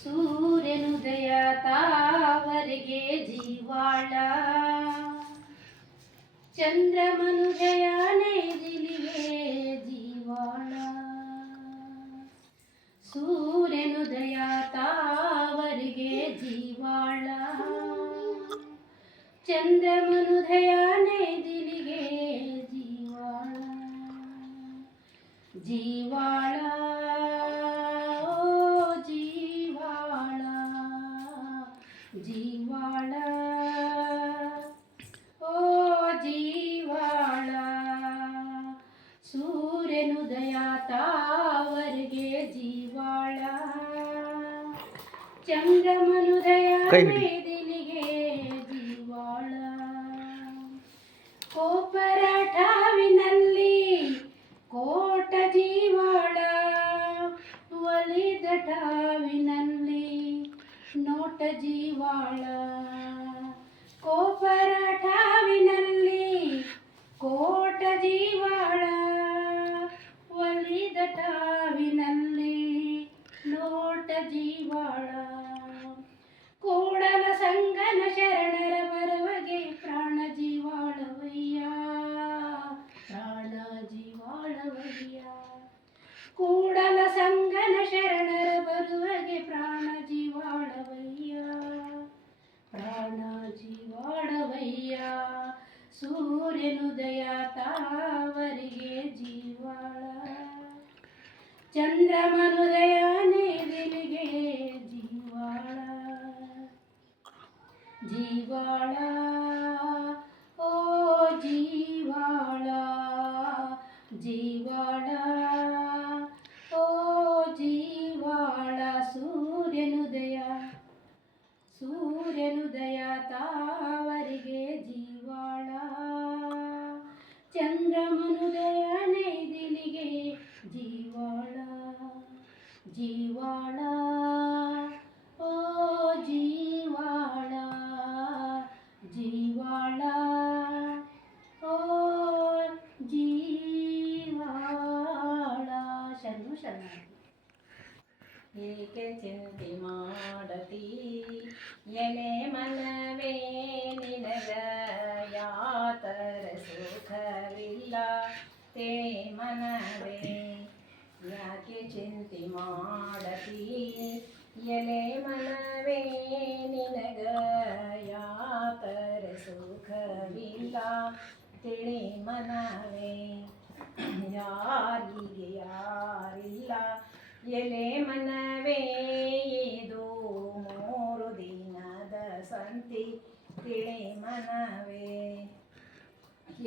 ಸೂರ್ಯನುದಯ ತಾವರೆಗೆ ಜೀವಾಳ, ಚಂದ್ರಮನುಜಯ ನೈದಿಲಿಗೆ ಜೀವಾಳ. ಸೂರ್ಯನುದಯ ತಾವರೆಗೆ ಜೀವಾಳ, ಚಂದ್ರಮನುದಯ ನೈದಿಲಿಗೆ ಜೀವಾಳ. ಜೀವಾಳ ಜೀವಾಳ ಓ ಜೀವಾಳ. ಸೂರ್ಯನುದಯ ತಾವರೆಗೆ ಜೀವಾಳ, ಚಂದ್ರಮನುದಯ ನೈದಿಲಿಗೆ ಜೀವಾಳ. ಕೋಪರಾಟಾವಿನಲ್ಲಿ ಕೋಟ ಜೀವಾಳ, ಒಲಿದ ಠಾವಿನಲ್ಲಿ ನೋಟ ಜೀವಾಳ. ಕೋಪರಾಟಾವಿನಲ್ಲಿ ಕೋಟ ಜೀವಾಳ, ಒಲಿದ ಠಾವಿನಲ್ಲಿ ನೋಟ ಜೀವಾಳ. ಕೂಡಲ ಸಂಗನ ಶರಣರ ಬರುವಗೆ ಪ್ರಾಣ ಜೀವಾಳವಯ್ಯ, ಪ್ರಾಣ ಜೀವಾಳವಯ್ಯ. ಕೂಡಲ ಸಂಗನ ಶರಣರ ಬರುವಗೆ ಪ್ರಾಣ ಜೀವಾಳವಯ್ಯ, ಪ್ರಾಣ ಜೀವಾಳವಯ್ಯ. ಸೂರ್ಯನುದಯ ತಾವರೆಗೆ ಜೀವಾಳ, ಚಂದ್ರಮನುದಯ ನೈದಿಲಿಗೆ ಜೀವಾಳ. ಜೀವಾಳ ಓ ಜೀವಾಳ, ಜೀವಾಳ ಓ ಜೀವಾಳ. ಸೂರ್ಯನುದಯ ಸೂರ್ಯನುದಯ ತಾವರೆಗೆ ಜೀವಾಳ, ಚಂದ್ರಮನುದಯ ನೈದಿಲಿಗೆ ಜೀವಾಳ. ಜೀವಾಳ ಓ ಜೀವಾಳ, ಜೀವಾಳ ಓ ಜೀವಾಳ. ಶರಣು ಶರಣ. ಏಕೆ ಚಿಂತೆ ಮಾಡತಿ ಎಲೆ ಮನವೇ ನಿನಗ, ಯಾತರ ಸುಖವಿಲ್ಲ ತಿಳಿ ಮನವೇ. ಯಾಕೆ ಚಿಂತೆ ಮಾಡತಿ ಎಲೆ ಮನವೇ ನಿನಗ, ಯಾತರ ಸುಖವಿಲ್ಲ ತಿಳಿ ಮನವೇ. ಯಾರಿಗೆ ಯಾರಿಲ್ಲ ಎಲೆ ಮನವೇ, ಇದು 3 ದಿನದ ಸಂತಿ ತಿಳಿ ಮನವೇ.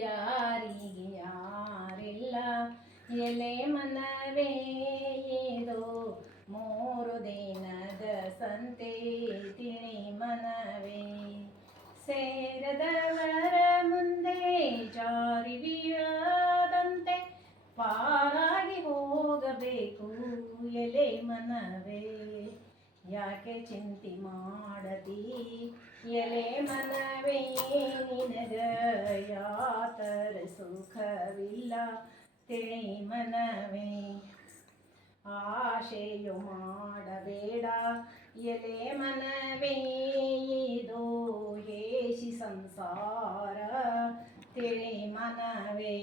ಯಾರಿಗೆ ಯಾರಿಲ್ಲ ಎಲೆ ಮನವೇ, ಇದು 3 ದಿನದ ಸಂತೆ ತಿಳಿ ಮನವೇ. ಸೇರದವರ ಮುಂದೆ ಜಾರಿ ಬೀಳದಂತೆ ಪಾರಾಗಿ ಹೋಗಬೇಕು ಎಲೆ ಮನವೇ. ಯಾಕೆ ಚಿಂತೆ ಮಾಡತಿ ಎಲೆ ಮನವೇ ನಿನಗ, ಯಾತರ ಸುಖವಿಲ್ಲ ತಿಳಿ ಮನವೇ. ಆಶೆಯು ಮಾಡಬೇಡ ಎಲೆ ಮನವೇ, ಇದು ಹೇಸಿ ಸಂಸಾರ ತಿಳಿ ಮನವೇ.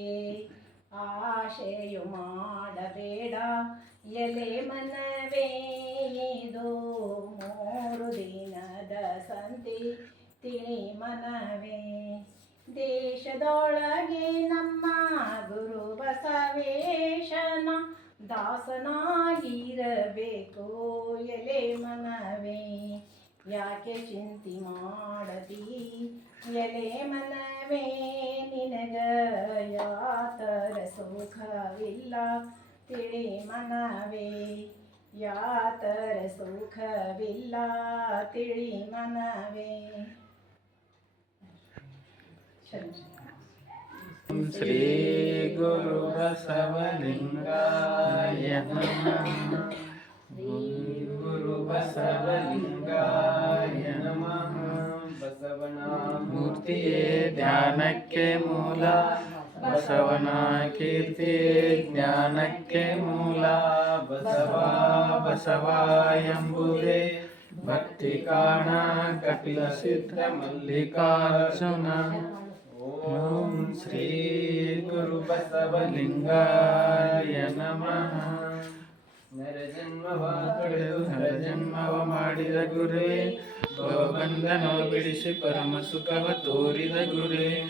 ಆಶೆಯು ಮಾಡಬೇಡ ಎಲೆ ಮನವೇ, ಇದು 3 ದಿನದ ಸಂತಿ ತಿಳಿ ಮನವೇ. ದೇಶದೊಳಗೆ ನಮ್ಮ ಗುರು ಬಸವೇಶನ ದಾಸನಾಗಿರಬೇಕು ಎಲೆ ಮನವೇ. ಯಾಕೆ ಚಿಂತೆ ಮಾಡತಿ ಎಲೆ ಮನವೇ, ನಿನಗ ಯಾತರ ಸುಖವಿಲ್ಲ ತಿಳಿ ಮನವೇ. ಯಾತರ ಸುಖವಿಲ್ಲ ತಿಳಿ ಮನವೇ. ಶ್ರೀ ಗುರು ಬಸವಲಿಂಗಾಯ ನಮಃ. ಗುರು ಬಸವಲಿಂಗಾಯ ನಮಃ. ಬಸವನ ಮೂರ್ತಿಯೇ ಧ್ಯಾನಕ್ಕೆ ಮೂಲ, ಬಸವನ ಕೀರ್ತಿ ಜ್ಞಾನಕ್ಕೆ ಮೂಲ. ಬಸವ ಬಸವ ಎಂಬುದೇ ಭಕ್ತಿ ಕಾಣ ಕಪಿಲ ಸಿದ್ಧ ಮಲ್ಲಿಕಾರ್ಜುನ. ಓಂ ಶ್ರೀ ಗುರು ಬಸವಲಿಂಗಾಯ ನಮಃ. ನರಜನ್ಮವ ತೊಳೆದು ಹರಜನ್ಮವ ಮಾಡಿದ ಗುರುವೇ, ಭವಬಂಧನವ ಬಿಡಿಸಿ ಪರಮ ಸುಖವ ತೋರಿದ ಗುರುವೇ,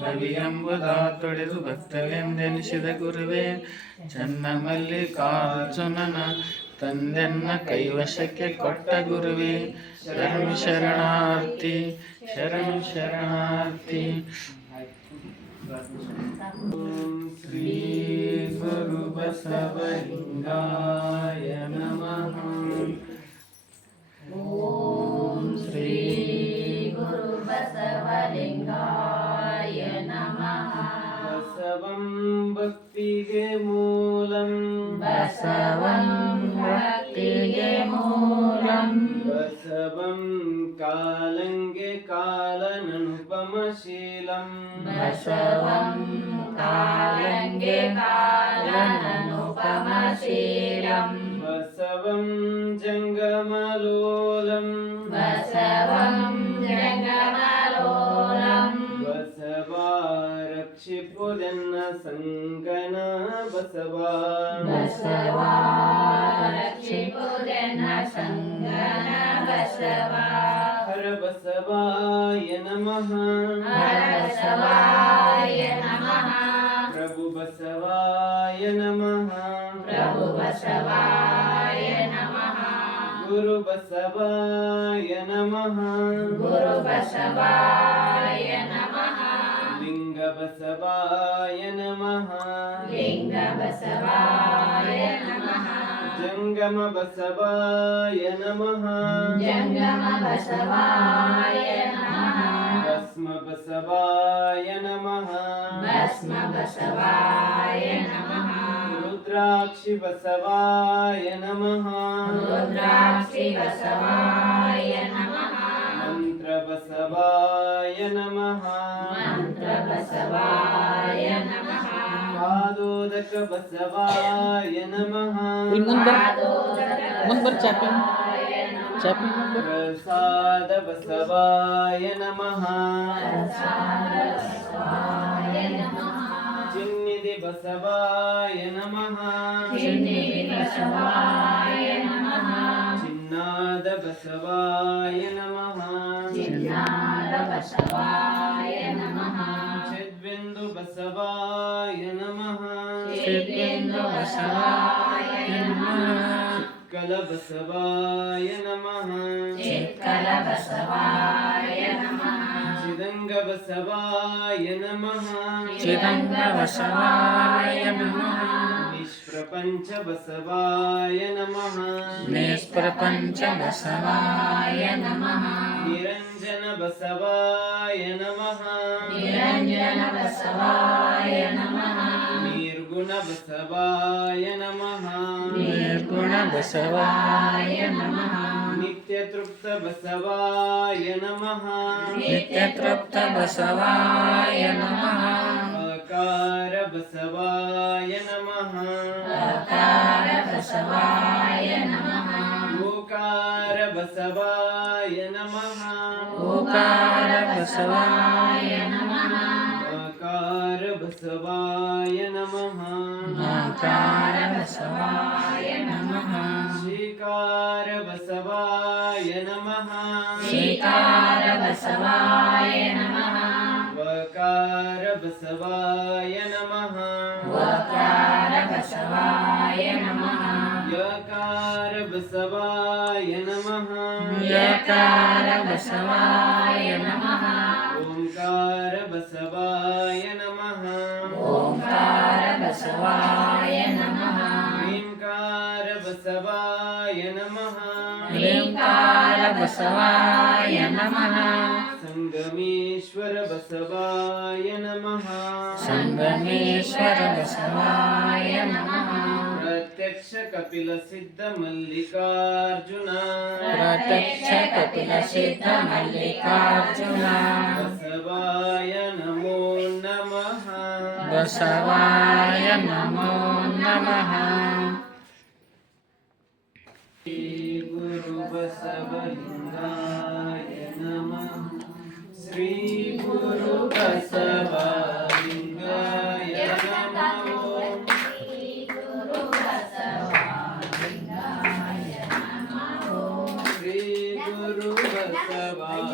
ಭವಿ ಎಂಬುದ ತೊಳೆದು ಭಕ್ತರೆಂದೆನಿಸಿದ ಗುರುವೇ, ಚನ್ನ ಮಲ್ಲಿಕಾರ್ಜುನನ ತಂದೆನ್ನ ಕೈವಶಕ್ಕೆ ಕೊಟ್ಟ ಗುರುವೇ, ಶರಣು ಶರಣಾರ್ಥಿ ಶರಣು ಶರಣಾರ್ಥಿ. ಓಂ ಶ್ರೀ ಗುರು ಬಸವಲಿಂಗಾಯ ನಮಃ. ಓಂ ಶ್ರೀ ಗುರು ಬಸವಲಿಂಗಾಯ ನಮಃ. ಬಸವಂ ಭಕ್ತಿಗೆ ಮೂಲಂ. ಬಸವಂ ಭಕ್ತಿಗೆ ಮೂಲಂ. ಬಸವಂ ಕಾಲಂಗೆ ಕಾಲನನುಪಮಶೀಲಂ. ಬಸವಂ ಕಾಲಂಗೆ ಕಾಲನನುಪಮಶೀಲಂ. ಬಸವಂ ಜಂಗಮಲೋಲಂ. ಬಸವಂ ಜಂಗಮಲೋಲಂ. ಬಸವ ರಕ್ಷಿಪುದೆನ್ನ ಸಂಗನ ಬಸವ. ಬಸವ ರಕ್ಷಿಪುದೆನ್ನ ಸಂಗನ ಬಸವ. ಹರ ಬಸವಾಯ ನಮಃ. ಹರ ಬಸವಾಯ ನಮಃ. ಪ್ರಭು ಬಸವಾಯ ನಮಃ. ಪ್ರಭು ಬಸವಾಯ ನಮಃ. ಗುರು ಬಸವಾಯ ನಮಃ. ಗುರು ಬಸವಾಯ ನಮಃ. ಲಿಂಗ ಬಸವಾಯ ನಮಃ. ಲಿಂಗ ಬಸವಾಯ ನಮಃ. ಜಂಗಮ ಬಸವಾಯ ನಮಃ. ಜಂಗಮ ಬಸವಾಯ ನಮಃ. ಭಸ್ಮ ಬಸವಾಯ ನಮಃ. ಭಸ್ಮ ಬಸವಾಯ ನಮಃ. ರುದ್ರಾಕ್ಷಿ ಬಸವಾಯ ನಮಃ. ರುದ್ರಾಕ್ಷಿ ಬಸವಾಯ ನಮಃ. ಮಂತ್ರ ಬಸವಾಯ ನಮಃ. ಮಂತ್ರ ಬಸವಾಯ ನಮಃ. ಪಾದೋದಕ ಬಸವಾಯ ನಮಃ. ಮುಂದ್ ಬರ್ ಚಾಪಿಂಗ್ ಪ್ರಸಾದ ಬಸವಾಯ ನಮಃ. ಚಿನ್ನಿಧಿ ಬಸವಾಯ ನಮಃ. ಚಿನ್ನಿಧಿ ಬಸವಾಯ ನಮಃ. ಚಿನ್ನಾದ ಬಸವಾಯ ನಮಃ. ಚಿನ್ನಾದ ಬಸವಾಯ ನಮಃ. ಚಿದ್ಬಿಂದು ಬಸವಾಯ ನಮಃ. ಚಿದ್ಬಿಂದು ಬಸವಾಯ ನಮಃ. ಚಿಕ್ಕಲ ಬಸವಾಯ ನಮಃ. ಚಿಕ್ಕಲ ಬಸವಾಯ ನಮಃ. ಚಿದಂಗ ಬಸವಾಯ ನಮಃ. ಚಿದಂಗ ಬಸವಾಯ ನಮಃ. ನಿಷ್ಪ್ರಪಂಚ ಬಸವಾಯ ನಮಃ. ನಿಷ್ಪ್ರಪಂಚ ಬಸವಾಯ ನಮಃ. ನಿರಂಜನ ಬಸವಾಯ ನಮಃ. ನಿರಂಜನ ಬಸವಾಯ ನಮಃ. ನಿರ್ಗುಣ ಬಸವಾಯ ನಮಃ. ನಿರ್ಗುಣ ಬಸವಾಯ ನಮಃ. ನಿತ್ಯ ತೃಪ್ತ ಬಸವಾಯ ನಮಃ. ನಿತ್ಯ ತೃಪ್ತ ಬಸವಾಯ ನಮಃ. ಆಕಾರ ಬಸವಾಯ ನಮಃ. ಆಕಾರ ಬಸವಾಯ ನಮಃ. ಓಕಾರ ಬಸವಾಯ ನಮಃ. ಓಕಾರ ಬಸವಾಯ ನಮಃ. ಆಕಾರ ಬಸವಾಯ ನಮಃ. ಆಕಾರ ಬಸವಾಯ ನಮಃ. ಶ್ರೀಕಾರ ಬಸವಾಯ ನಮಃ. ಶ್ರೀಕಾರ ಬಸವಾಯ ನಮಃ. ವಕಾರ ಬಸವಾಯ ನಮಃ. ವಕಾರ ಬಸವಾಯ ನಮಃ. ಯಕಾರ ಬಸವಾಯ ನಮಃ. ಯಕಾರ ಬಸವಾಯ ನಮಃ. ಓಂಕಾರ ಬಸವಾಯ ನಮಃ. ಓಂಕಾರ ಬಸವಾಯ ನಮಃ. ಕ್ರೀಂಕಾರ ಬಸವಾಯ ನಮಃ. ಕ್ರೀಂಕಾರ ಬಸವಾಯ ನಮಃ. ಸಂಗಮೇಶ್ವರ ಬಸವಾಯ ನಮಃ. ಸಂಗಮೇಶ್ವರ ಬಸವಾಯ ನಮಃ. ಪ್ರತ್ಯಕ್ಷ ಕಪಿಲ ಸಿದ್ಧ ಮಲ್ಲಿಕಾರ್ಜುನ. ಪ್ರತ್ಯಕ್ಷ ಕಪಿಲ ಸಿದ್ಧ ಮಲ್ಲಿಕಾರ್ಜುನ. ಬಸವಾಯ ನಮೋ ನಮಃ. ಬಸವಾಯ ನಮೋ ನಮಃ. ಶ್ರೀ ಗುರು ಬಸವಲಿಂಗಾಯ ನಮಃ. ಶ್ರೀ ಗುರು ಬಸವಲಿಂಗಾಯ ನಮಃ. ಶ್ರೀ ಗುರು ಬಸವಲಿಂಗಾಯ ನಮಃ. ಶ್ರೀ ಗುರು ಬಸವಾಯ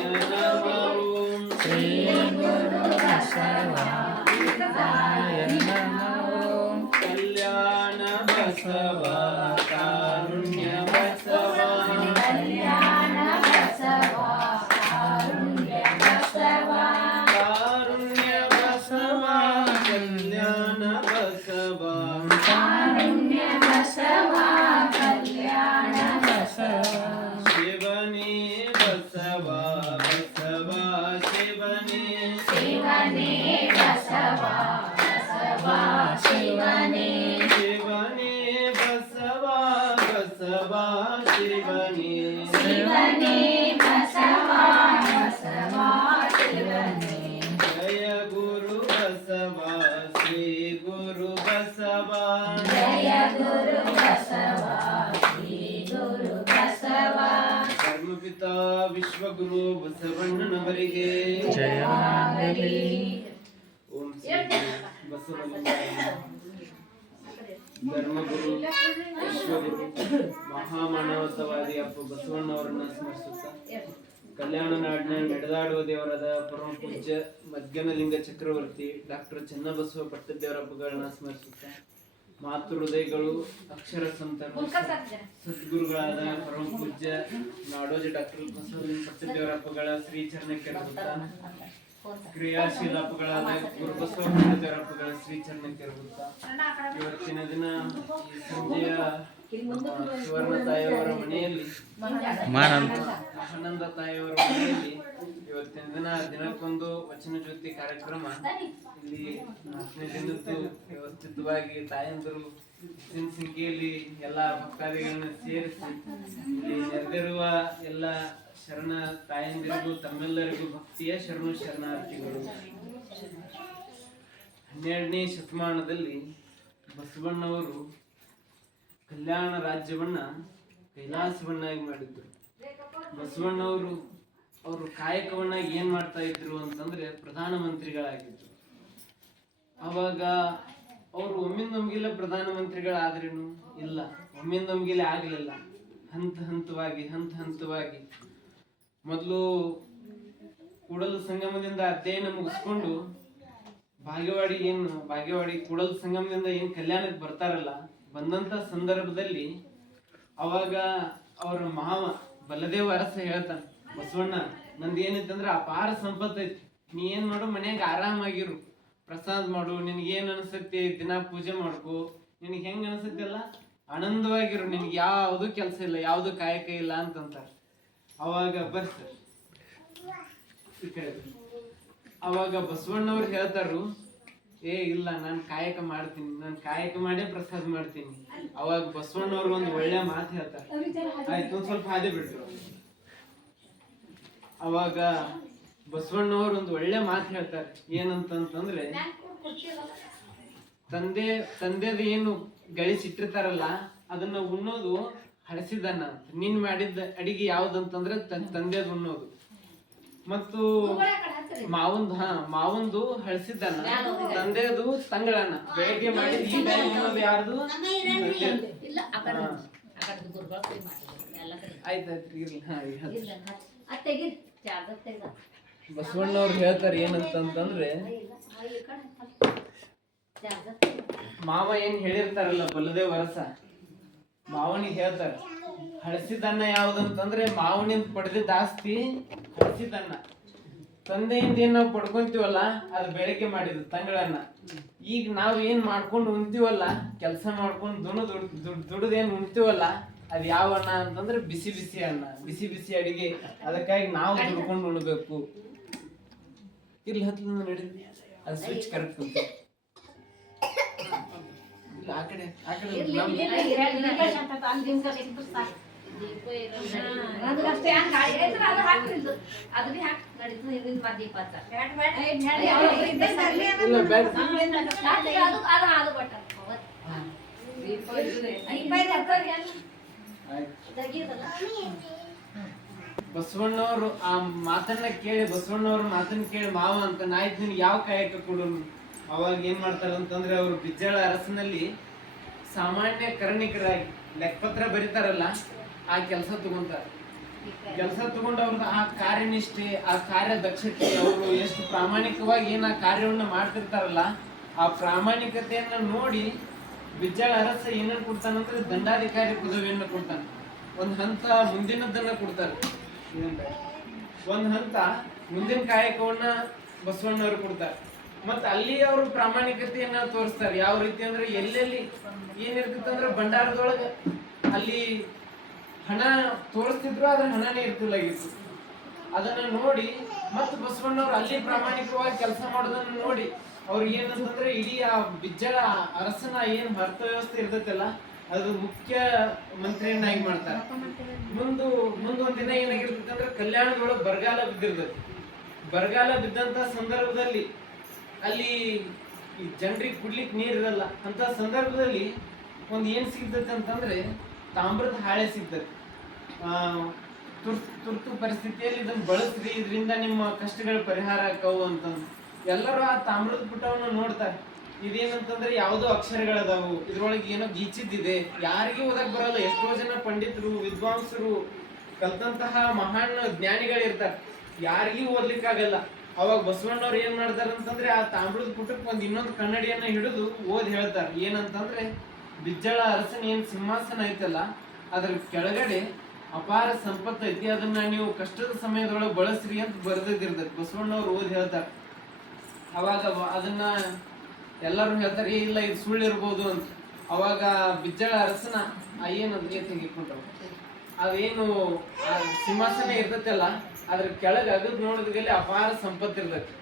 ನಮಃ. ಕಲ್ಯಾಣ ಬಸವ ಕಾರುಣ್ಯ ಬಸವ. ಕಾರುಣ್ಯ ಬಸವ ಕಲ್ಯಾಣ ಬಸವ. ಶಿವನೇ ಬಸವ ಬಸವ ಶಿವನೇ. ಶಿವನೇ ಬಸವ ಬಸವ ಶಿವನೇ. ಜಯ ಗುರು ಬಸವ ಶ್ರೀ ಗುರು ಬಸವ. ಧರ್ಮಪಿತ ವಿಶ್ವಗುರು ಬಸವಣ್ಣನವರಿಗೆ ಜಯವಾಗಲಿ. ಓಂ ಶ್ರೀ ಬಸವಲಿಂಗಾಯ ನಮಃ. ಧರ್ಮಗುರು ವಿಶ್ವಗುರು ಮಹಾಮಾನವತವಾದಿ ಅಪ್ಪ ಬಸವಣ್ಣವರನ್ನ ಸ್ಮರಿಸುತ್ತಾ ಕಲ್ಯಾಣ ನಾಡಿನ ನಡೆದಾಡುವ ದೇವರಾದ ಪರಮ ಪೂಜ್ಯ ಮಧ್ಯಾಹ್ನಲಿಂಗ ಚಕ್ರವರ್ತಿ ಡಾಕ್ಟರ್ ಚನ್ನಬಸವ ಪಟ್ಟದೇವರಪ್ಪಗಳನ್ನ ಸ್ಮರಿಸುತ್ತಾ ಮಾತೃ ಹೃದಯಗಳು ಅಕ್ಷರ ಸಂತರು ಸದ್ಗುರುಗಳಾದ ಪರಮ ಪೂಜ್ಯ ನಾಡೋಜ ಡಾಕ್ಟರ್ ಬಸವಲಿಂಗ ಪಟ್ಟದೇವರಪ್ಪಗಳ ಶ್ರೀ ಚರಣಕ್ಕೆ ಇರುತ್ತಾ ಕ್ರಿಯಾಶೀಲ ಅಪ್ಪಗಳಾದ ಗುರುಬಸವ ಪಟ್ಟದೇವರಪ್ಪಗಳ ಶ್ರೀ ಚರಣಕ್ಕೆ ಇರುತ್ತಾ ಇವತ್ತಿನ ದಿನ ಈ ಸಂಜೆಯ ಸುವರ್ಣ ತಾಯಿಯವರ ಮನೆಯಲ್ಲಿ ಆನಂದ ತಾಯಿಯವರ ಮನೆಯಲ್ಲಿ ಇವತ್ತಿನ ದಿನ ದಿನಕ್ಕೊಂದು ವಚನ ಜ್ಯೋತಿ ಕಾರ್ಯಕ್ರಮ ಇಲ್ಲಿ 4ನೇ ದಿನದ್ದು ವ್ಯವಸ್ಥಿತವಾಗಿ ತಾಯಂದಿರು ಹೆಚ್ಚಿನ ಸಂಖ್ಯೆಯಲ್ಲಿ ಎಲ್ಲ ಭಕ್ತಾದಿಗಳನ್ನ ಸೇರಿಸಿ ಇಲ್ಲಿ ನೆರೆದಿರುವ ಎಲ್ಲ ಶರಣ ತಾಯಂದಿರಿಗೂ ತಮ್ಮೆಲ್ಲರಿಗೂ ಭಕ್ತಿಯ ಶರಣು ಶರಣಾರ್ಥಿಗಳು. 12ನೇ ಶತಮಾನದಲ್ಲಿ ಬಸವಣ್ಣವರು ಕಲ್ಯಾಣ ರಾಜ್ಯವನ್ನ ಕೈಲಾಸವನ್ನಾಗಿ ಮಾಡಿದ್ರು. ಬಸವಣ್ಣವರು ಅವರು ಕಾಯಕವನ್ನ ಏನ್ ಮಾಡ್ತಾ ಇದ್ರು ಅಂತಂದ್ರೆ ಪ್ರಧಾನ ಮಂತ್ರಿಗಳಾಗಿದ್ರು. ಅವಾಗ ಅವರು ಒಮ್ಮಿಂದೊಮ್ಗಿಲ್ಲ ಪ್ರಧಾನ ಮಂತ್ರಿಗಳಾದ್ರೇನು ಇಲ್ಲ, ಒಮ್ಮಿಂದೊಮ್ಗಿಲ್ಲ ಆಗ್ಲಿಲ್ಲ. ಹಂತ ಹಂತವಾಗಿ ಮೊದಲು ಕೂಡಲ ಸಂಗಮದಿಂದ ಅಧ್ಯಯನ ಮುಗಿಸ್ಕೊಂಡು ಭಾಗ್ಯವಾಡಿ ಕೂಡಲ ಸಂಗಮದಿಂದ ಏನ್ ಕಲ್ಯಾಣಕ್ಕೆ ಬರ್ತಾರಲ್ಲ, ಬಂದಂತ ಸಂದರ್ಭದಲ್ಲಿ ಅವಾಗ ಅವ್ರ ಮಾವ ಬಲದೇವ ಅರಸ ಹೇಳ್ತಾನ, ಬಸವಣ್ಣ ನಂದು ಏನೈತಂದ್ರ ಅಪಾರ ಸಂಪತ್ತು ಐತಿ, ನೀ ಏನ್ ಮಾಡು ಮನ್ಯಾಗ ಆರಾಮಾಗಿರು, ಪ್ರಸಾದ ಮಾಡು, ನಿನ್ಗೇನ್ ಅನ್ಸತಿ ದಿನ ಪೂಜೆ ಮಾಡ್ಕೋ, ನಿನಗೆ ಹೆಂಗ್ ಅನ್ಸತ್ತಿಲ್ಲ ಆನಂದವಾಗಿರು, ನಿನ್ಗೆ ಯಾವುದು ಕೆಲಸ ಇಲ್ಲ, ಯಾವ್ದು ಕಾಯಕ ಇಲ್ಲ ಅಂತಂತಾರ. ಅವಾಗ ಬರ್ಸ ಈ ಕಡೆ ಅವಾಗ ಬಸವಣ್ಣವ್ರು ಹೇಳ್ತಾರು, ಏ ಇಲ್ಲ ನಾನು ಕಾಯಕ ಮಾಡ್ತೀನಿ, ನಾನು ಕಾಯಕ ಮಾಡೇ ಪ್ರಸಾದ ಮಾಡ್ತೀನಿ. ಅವಾಗ ಬಸವಣ್ಣವ್ರು ಒಂದು ಒಳ್ಳೆ ಮಾತು ಹೇಳ್ತಾರೆ, ಆಯ್ತು ಒಂದ್ ಸ್ವಲ್ಪ ಹಾದಿ ಬಿಟ್ರು. ಅವಾಗ ಬಸವಣ್ಣವ್ರು ಒಂದು ಒಳ್ಳೆ ಮಾತು ಹೇಳ್ತಾರೆ, ಏನಂತಂದ್ರೆ ತಂದೆದ ಏನು ಗಳಿಸಿಟ್ಟಿರ್ತಾರಲ್ಲ ಅದನ್ನ ಉಣ್ಣೋದು ಹಳಸಿದನ್ನ. ನೀನ್ ಮಾಡಿದ ಅಡಿಗೆ ಯಾವ್ದಂತಂದ್ರೆ ತಂದೆದ್ ಉಣ್ಣೋದು, ಮತ್ತು ಮಾವಂದು ಹಳಸಿದ್ದನ್ನ, ತಂದೆದು ತಂಗಳನ್ನ. ಬೆಳಗ್ಗೆ ಮಾಡಿದ ಈ ಟೈಮ್ ಉಣ್ಣೋದು ಯಾರ್ದು? ಆಯ್ತಾಯ್ತ್ರಿ ಇರ್ಲಿ. ಬಸವಣ್ಣವ್ರು ಹೇಳ್ತಾರೆ ಏನಂತಂದ್ರೆ, ಮಾವ ಏನ್ ಹೇಳಿರ್ತಾರಲ್ಲ ಬಲದೇವ ಅರಸ, ಮಾವನಿಗೆ ಹೇಳ್ತಾರೆ ಹಳಸಿದನ್ನ ಯಾವ್ದಂತಂದ್ರೆ ಮಾವನಿಂದ ಪಡೆದಿದ್ದ ಆಸ್ತಿ ಹಳಸಿದನ್ನ. ತಂದೆಯಿಂದ ಏನ್ ನಾವು ಪಡ್ಕೊಂತೀವಲ್ಲ ಅದು ಬೆಳಗ್ಗೆ ಮಾಡಿದ ತಂಗಳನ್ನ. ಈಗ ನಾವ್ ಏನ್ ಮಾಡ್ಕೊಂಡು ಉಣ್ತೀವಲ್ಲ, ಕೆಲಸ ಮಾಡ್ಕೊಂಡು ದುಡ್ದು ಏನ್ ಉಣ್ತೀವಲ್ಲ ಅದ್ ಯಾವ ಅನ್ನ ಅಂತಂದ್ರೆ ಬಿಸಿ ಬಿಸಿ ಅನ್ನ, ಬಿಸಿ ಬಿಸಿ ಅಡಿಗೆ. ಅದಕ್ಕಾಗಿ ನಾವು ದುಡ್ಕೊಂಡು ಉಣ್ಬೇಕು. ಇಲ್ಲಿ ಹತ್ತು ನಡಿ, ಅದು ಸ್ವಿಚ್ ಕರೆಕ್ಟ್ ಅಂತ ಆ ಕಡೆ ಅಷ್ಟೇ ಅದು ಹಾಕ್ತಿದ್ದು ಅದು ಬಿ ಹಾಕಿ ನಡೀತು ಹಿಂದಿನ ಮದ್ದು 20 ಅದು ಬಟ್ಟ ಬಸವಣ್ಣವರು ಆ ಮಾತನ್ನ ಕೇಳಿ ಮಾವ ಅಂತ ನಾಯ್ತು ನಿನ್ಗೆ ಯಾವ ಕಾಯಕ ಕೊಡು. ಅವಾಗ ಏನ್ ಮಾಡ್ತಾರ ಅಂತಂದ್ರೆ ಅವ್ರು ಬಿಜ್ಜಳ ಅರಸನಲ್ಲಿ ಸಾಮಾನ್ಯ ಕರ್ಣಿಕರಾಗಿ ಲೆಕ್ಕಪತ್ರ ಬರೀತಾರಲ್ಲ ಆ ಕೆಲಸ ತಗೊಂತಾರ. ತಗೊಂಡು ಅವ್ರದ್ದು ಆ ಕಾರ್ಯನಿಷ್ಠೆ, ಆ ಕಾರ್ಯ ದಕ್ಷತೆ, ಅವರು ಎಷ್ಟು ಪ್ರಾಮಾಣಿಕವಾಗಿ ಏನ್ ಆ ಕಾರ್ಯವನ್ನ ಮಾಡ್ತಿರ್ತಾರಲ್ಲ ಆ ಪ್ರಾಮಾಣಿಕತೆಯನ್ನ ನೋಡಿ ಬಿಜ್ಜಳ ಅರಸ ಏನನ್ನ ಕೊಡ್ತಾನಂದ್ರೆ ದಂಡಾಧಿಕಾರಿ ಪದವಿಯನ್ನ ಕೊಡ್ತಾನ. ಒಂದ್ ಹಂತ ಮುಂದಿನದನ್ನ ಕೊಡ್ತಾರೆ. ಒಂದ್ ಹಂತ ಮುಂದಿನ ಕಾಯಕವನ್ನ ಬಸವಣ್ಣವ್ರು ಕೊಡ್ತಾರೆ. ಮತ್ತ ಅಲ್ಲಿ ಅವರು ಪ್ರಾಮಾಣಿಕತೆಯನ್ನ ತೋರಿಸ್ತಾರೆ. ಯಾವ ರೀತಿ ಅಂದ್ರೆ ಎಲ್ಲೆಲ್ಲಿ ಏನಿರ್ತಿತ್ತಂದ್ರೆ ಭಂಡಾರದೊಳಗ ಅಲ್ಲಿ ಹಣ ತೋರಿಸ್ತಿದ್ರು, ಆದ್ರೆ ಹಣನೇ ಇರ್ತಿಲ್ಲಾಗಿತ್ತು. ಅದನ್ನ ನೋಡಿ ಮತ್ತು ಬಸವಣ್ಣವ್ರು ಅಲ್ಲಿ ಪ್ರಾಮಾಣಿಕವಾಗಿ ಕೆಲಸ ಮಾಡೋದನ್ನ ನೋಡಿ ಅವ್ರು ಏನಂತಂದ್ರೆ ಇಡೀ ಆ ಬಿಜ್ಜಳ ಅರಸನ ಏನ್ ಅರ್ಥ ವ್ಯವಸ್ಥೆ ಇರ್ತೈತಲ್ಲ ಅದು ಮುಖ್ಯ ಮಂತ್ರಿಯನ್ನಾಗಿ ಮಾಡ್ತಾರೆ. ಮುಂದೊಂದ್ ದಿನ ಏನಾಗಿರ್ತೈತೆ ಅಂದ್ರೆ ಕಲ್ಯಾಣದೊಳಗೆ ಬರಗಾಲ ಬಿದ್ದಿರ್ತೈತಿ. ಬರಗಾಲ ಬಿದ್ದಂತ ಸಂದರ್ಭದಲ್ಲಿ ಅಲ್ಲಿ ಜನರಿಗೆ ಕುಡ್ಲಿಕ್ಕೆ ನೀರ್ ಇರಲ್ಲ. ಅಂತ ಸಂದರ್ಭದಲ್ಲಿ ಒಂದ್ ಏನ್ ಸಿಗ್ತೈತೆ ಅಂತಂದ್ರೆ ತಾಮ್ರದ ಹಾಳೆ ಸಿಗ್ತದೆ. ತುರ್ತು ಪರಿಸ್ಥಿತಿಯಲ್ಲಿ ಇದನ್ನ ಬಳಸ್ರಿ, ಇದರಿಂದ ನಿಮ್ಮ ಕಷ್ಟಗಳ ಪರಿಹಾರ ಆಕವು ಅಂತಂದು ಎಲ್ಲರೂ ಆ ತಾಮ್ರದ ಪುಟವನ್ನು ನೋಡ್ತಾರೆ. ಇದೇನಂತಂದ್ರೆ ಯಾವುದೋ ಅಕ್ಷರಗಳದಾವು, ಇದ್ರೊಳಗೆ ಏನೋ ಗೀಚಿದ್ದಿದೆ, ಯಾರಿಗೂ ಓದಕ್ ಬರಲ್ಲ. ಎಷ್ಟೋ ಜನ ಪಂಡಿತರು, ವಿದ್ವಾಂಸರು, ಕಲ್ತಂತಹ ಮಹಾನ್ ಜ್ಞಾನಿಗಳಿರ್ತಾರೆ, ಯಾರಿಗೂ ಓದ್ಲಿಕ್ಕಾಗಲ್ಲ. ಅವಾಗ ಬಸವಣ್ಣವ್ರು ಏನ್ ಮಾಡ್ತಾರ ಅಂತಂದ್ರೆ ಆ ತಾಮ್ರದ ಪುಟಕ್ಕೆ ಒಂದ್ ಇನ್ನೊಂದು ಕನ್ನಡಿಯನ್ನ ಹಿಡಿದು ಓದ್ ಹೇಳ್ತಾರೆ. ಏನಂತಂದ್ರೆ ಬಿಜ್ಜಳ ಅರಸನ ಏನ್ ಸಿಂಹಾಸನ ಐತಲ್ಲ ಅದ್ರ ಕೆಳಗಡೆ ಅಪಾರ ಸಂಪತ್ತು ಐತಿ, ಅದನ್ನ ನೀವು ಕಷ್ಟದ ಸಮಯದೊಳಗೆ ಬಳಸ್ರಿ ಅಂತ ಬರ್ದಿರ್ತೈತಿ. ಬಸವಣ್ಣವ್ರು ಓದಿ ಹೇಳ್ತಾರೆ. ಅವಾಗ ಅದನ್ನ ಎಲ್ಲರೂ ಹೇಳ್ತಾರೆ ಇಲ್ಲ ಇದು ಸುಳ್ಳಿರ್ಬೋದು ಅಂತ. ಅವಾಗ ಬಿಜ್ಜಳ ಅರಸನ ಏನಂತ ತೆಗಿಕೊಂಡ್ರು, ಅದೇನು ಸಿಂಹಾಸನ ಇರ್ತೈತಲ್ಲ ಅದ್ರ ಕೆಳಗೆ ಅಗದ್ ನೋಡಿದ್ರಲ್ಲಿ ಅಪಾರ ಸಂಪತ್ತು ಇರ್ತೈತಿ.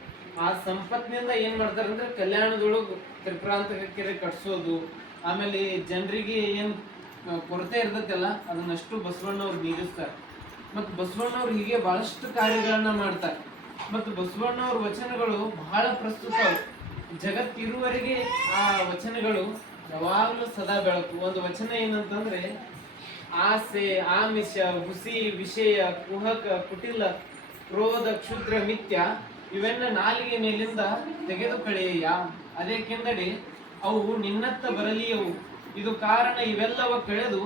ಆ ಸಂಪತ್ತಿನಿಂದ ಏನ್ ಮಾಡ್ತಾರ ಅಂದ್ರೆ ಕಲ್ಯಾಣದೊಳಗ ತ್ರಿಪ್ರಾಂತಕ ಕೆರೆ ಕಟ್ಸೋದು, ಆಮೇಲೆ ಜನರಿಗೆ ಏನ್ ಕೊರತೆ ಇರ್ತೈತಲ್ಲ ಅದನ್ನಷ್ಟು ಬಸವಣ್ಣವ್ರು ನೀಗಿಸ್ತಾರೆ. ಮತ್ತು ಬಸವಣ್ಣವ್ರು ಹೀಗೆ ಬಹಳಷ್ಟು ಕಾರ್ಯಗಳನ್ನ ಮಾಡ್ತಾರೆ. ಮತ್ತು ಬಸವಣ್ಣವ್ರ ವಚನಗಳು ಬಹಳ ಪ್ರಸ್ತುತ. ಜಗತ್ತಿರುವವರೆಗೆ ಆ ವಚನಗಳು ಯಾವಾಗಲೂ ಸದಾ ಬೆಳಕು. ಒಂದು ವಚನ ಏನಂತಂದ್ರೆ ಆಸೆ, ಆಮಿಷ, ಹುಸಿ, ವಿಷಯ, ಕುಹಕ, ಕುಟಿಲ, ಕ್ರೋಧ, ಕ್ಷುದ್ರ, ಮಿಥ್ಯ ಇವೆಲ್ಲ ನಾಲಿಗೆ ಮೇಲಿಂದ ತೆಗೆದು ಕಳೆಯ. ಅದಕ್ಕೆಂದಡೆ ಅವು ನಿನ್ನತ್ತ ಬರಲಿಯವು. ಇದು ಕಾರಣ ಇವೆಲ್ಲವ ಕಳೆದು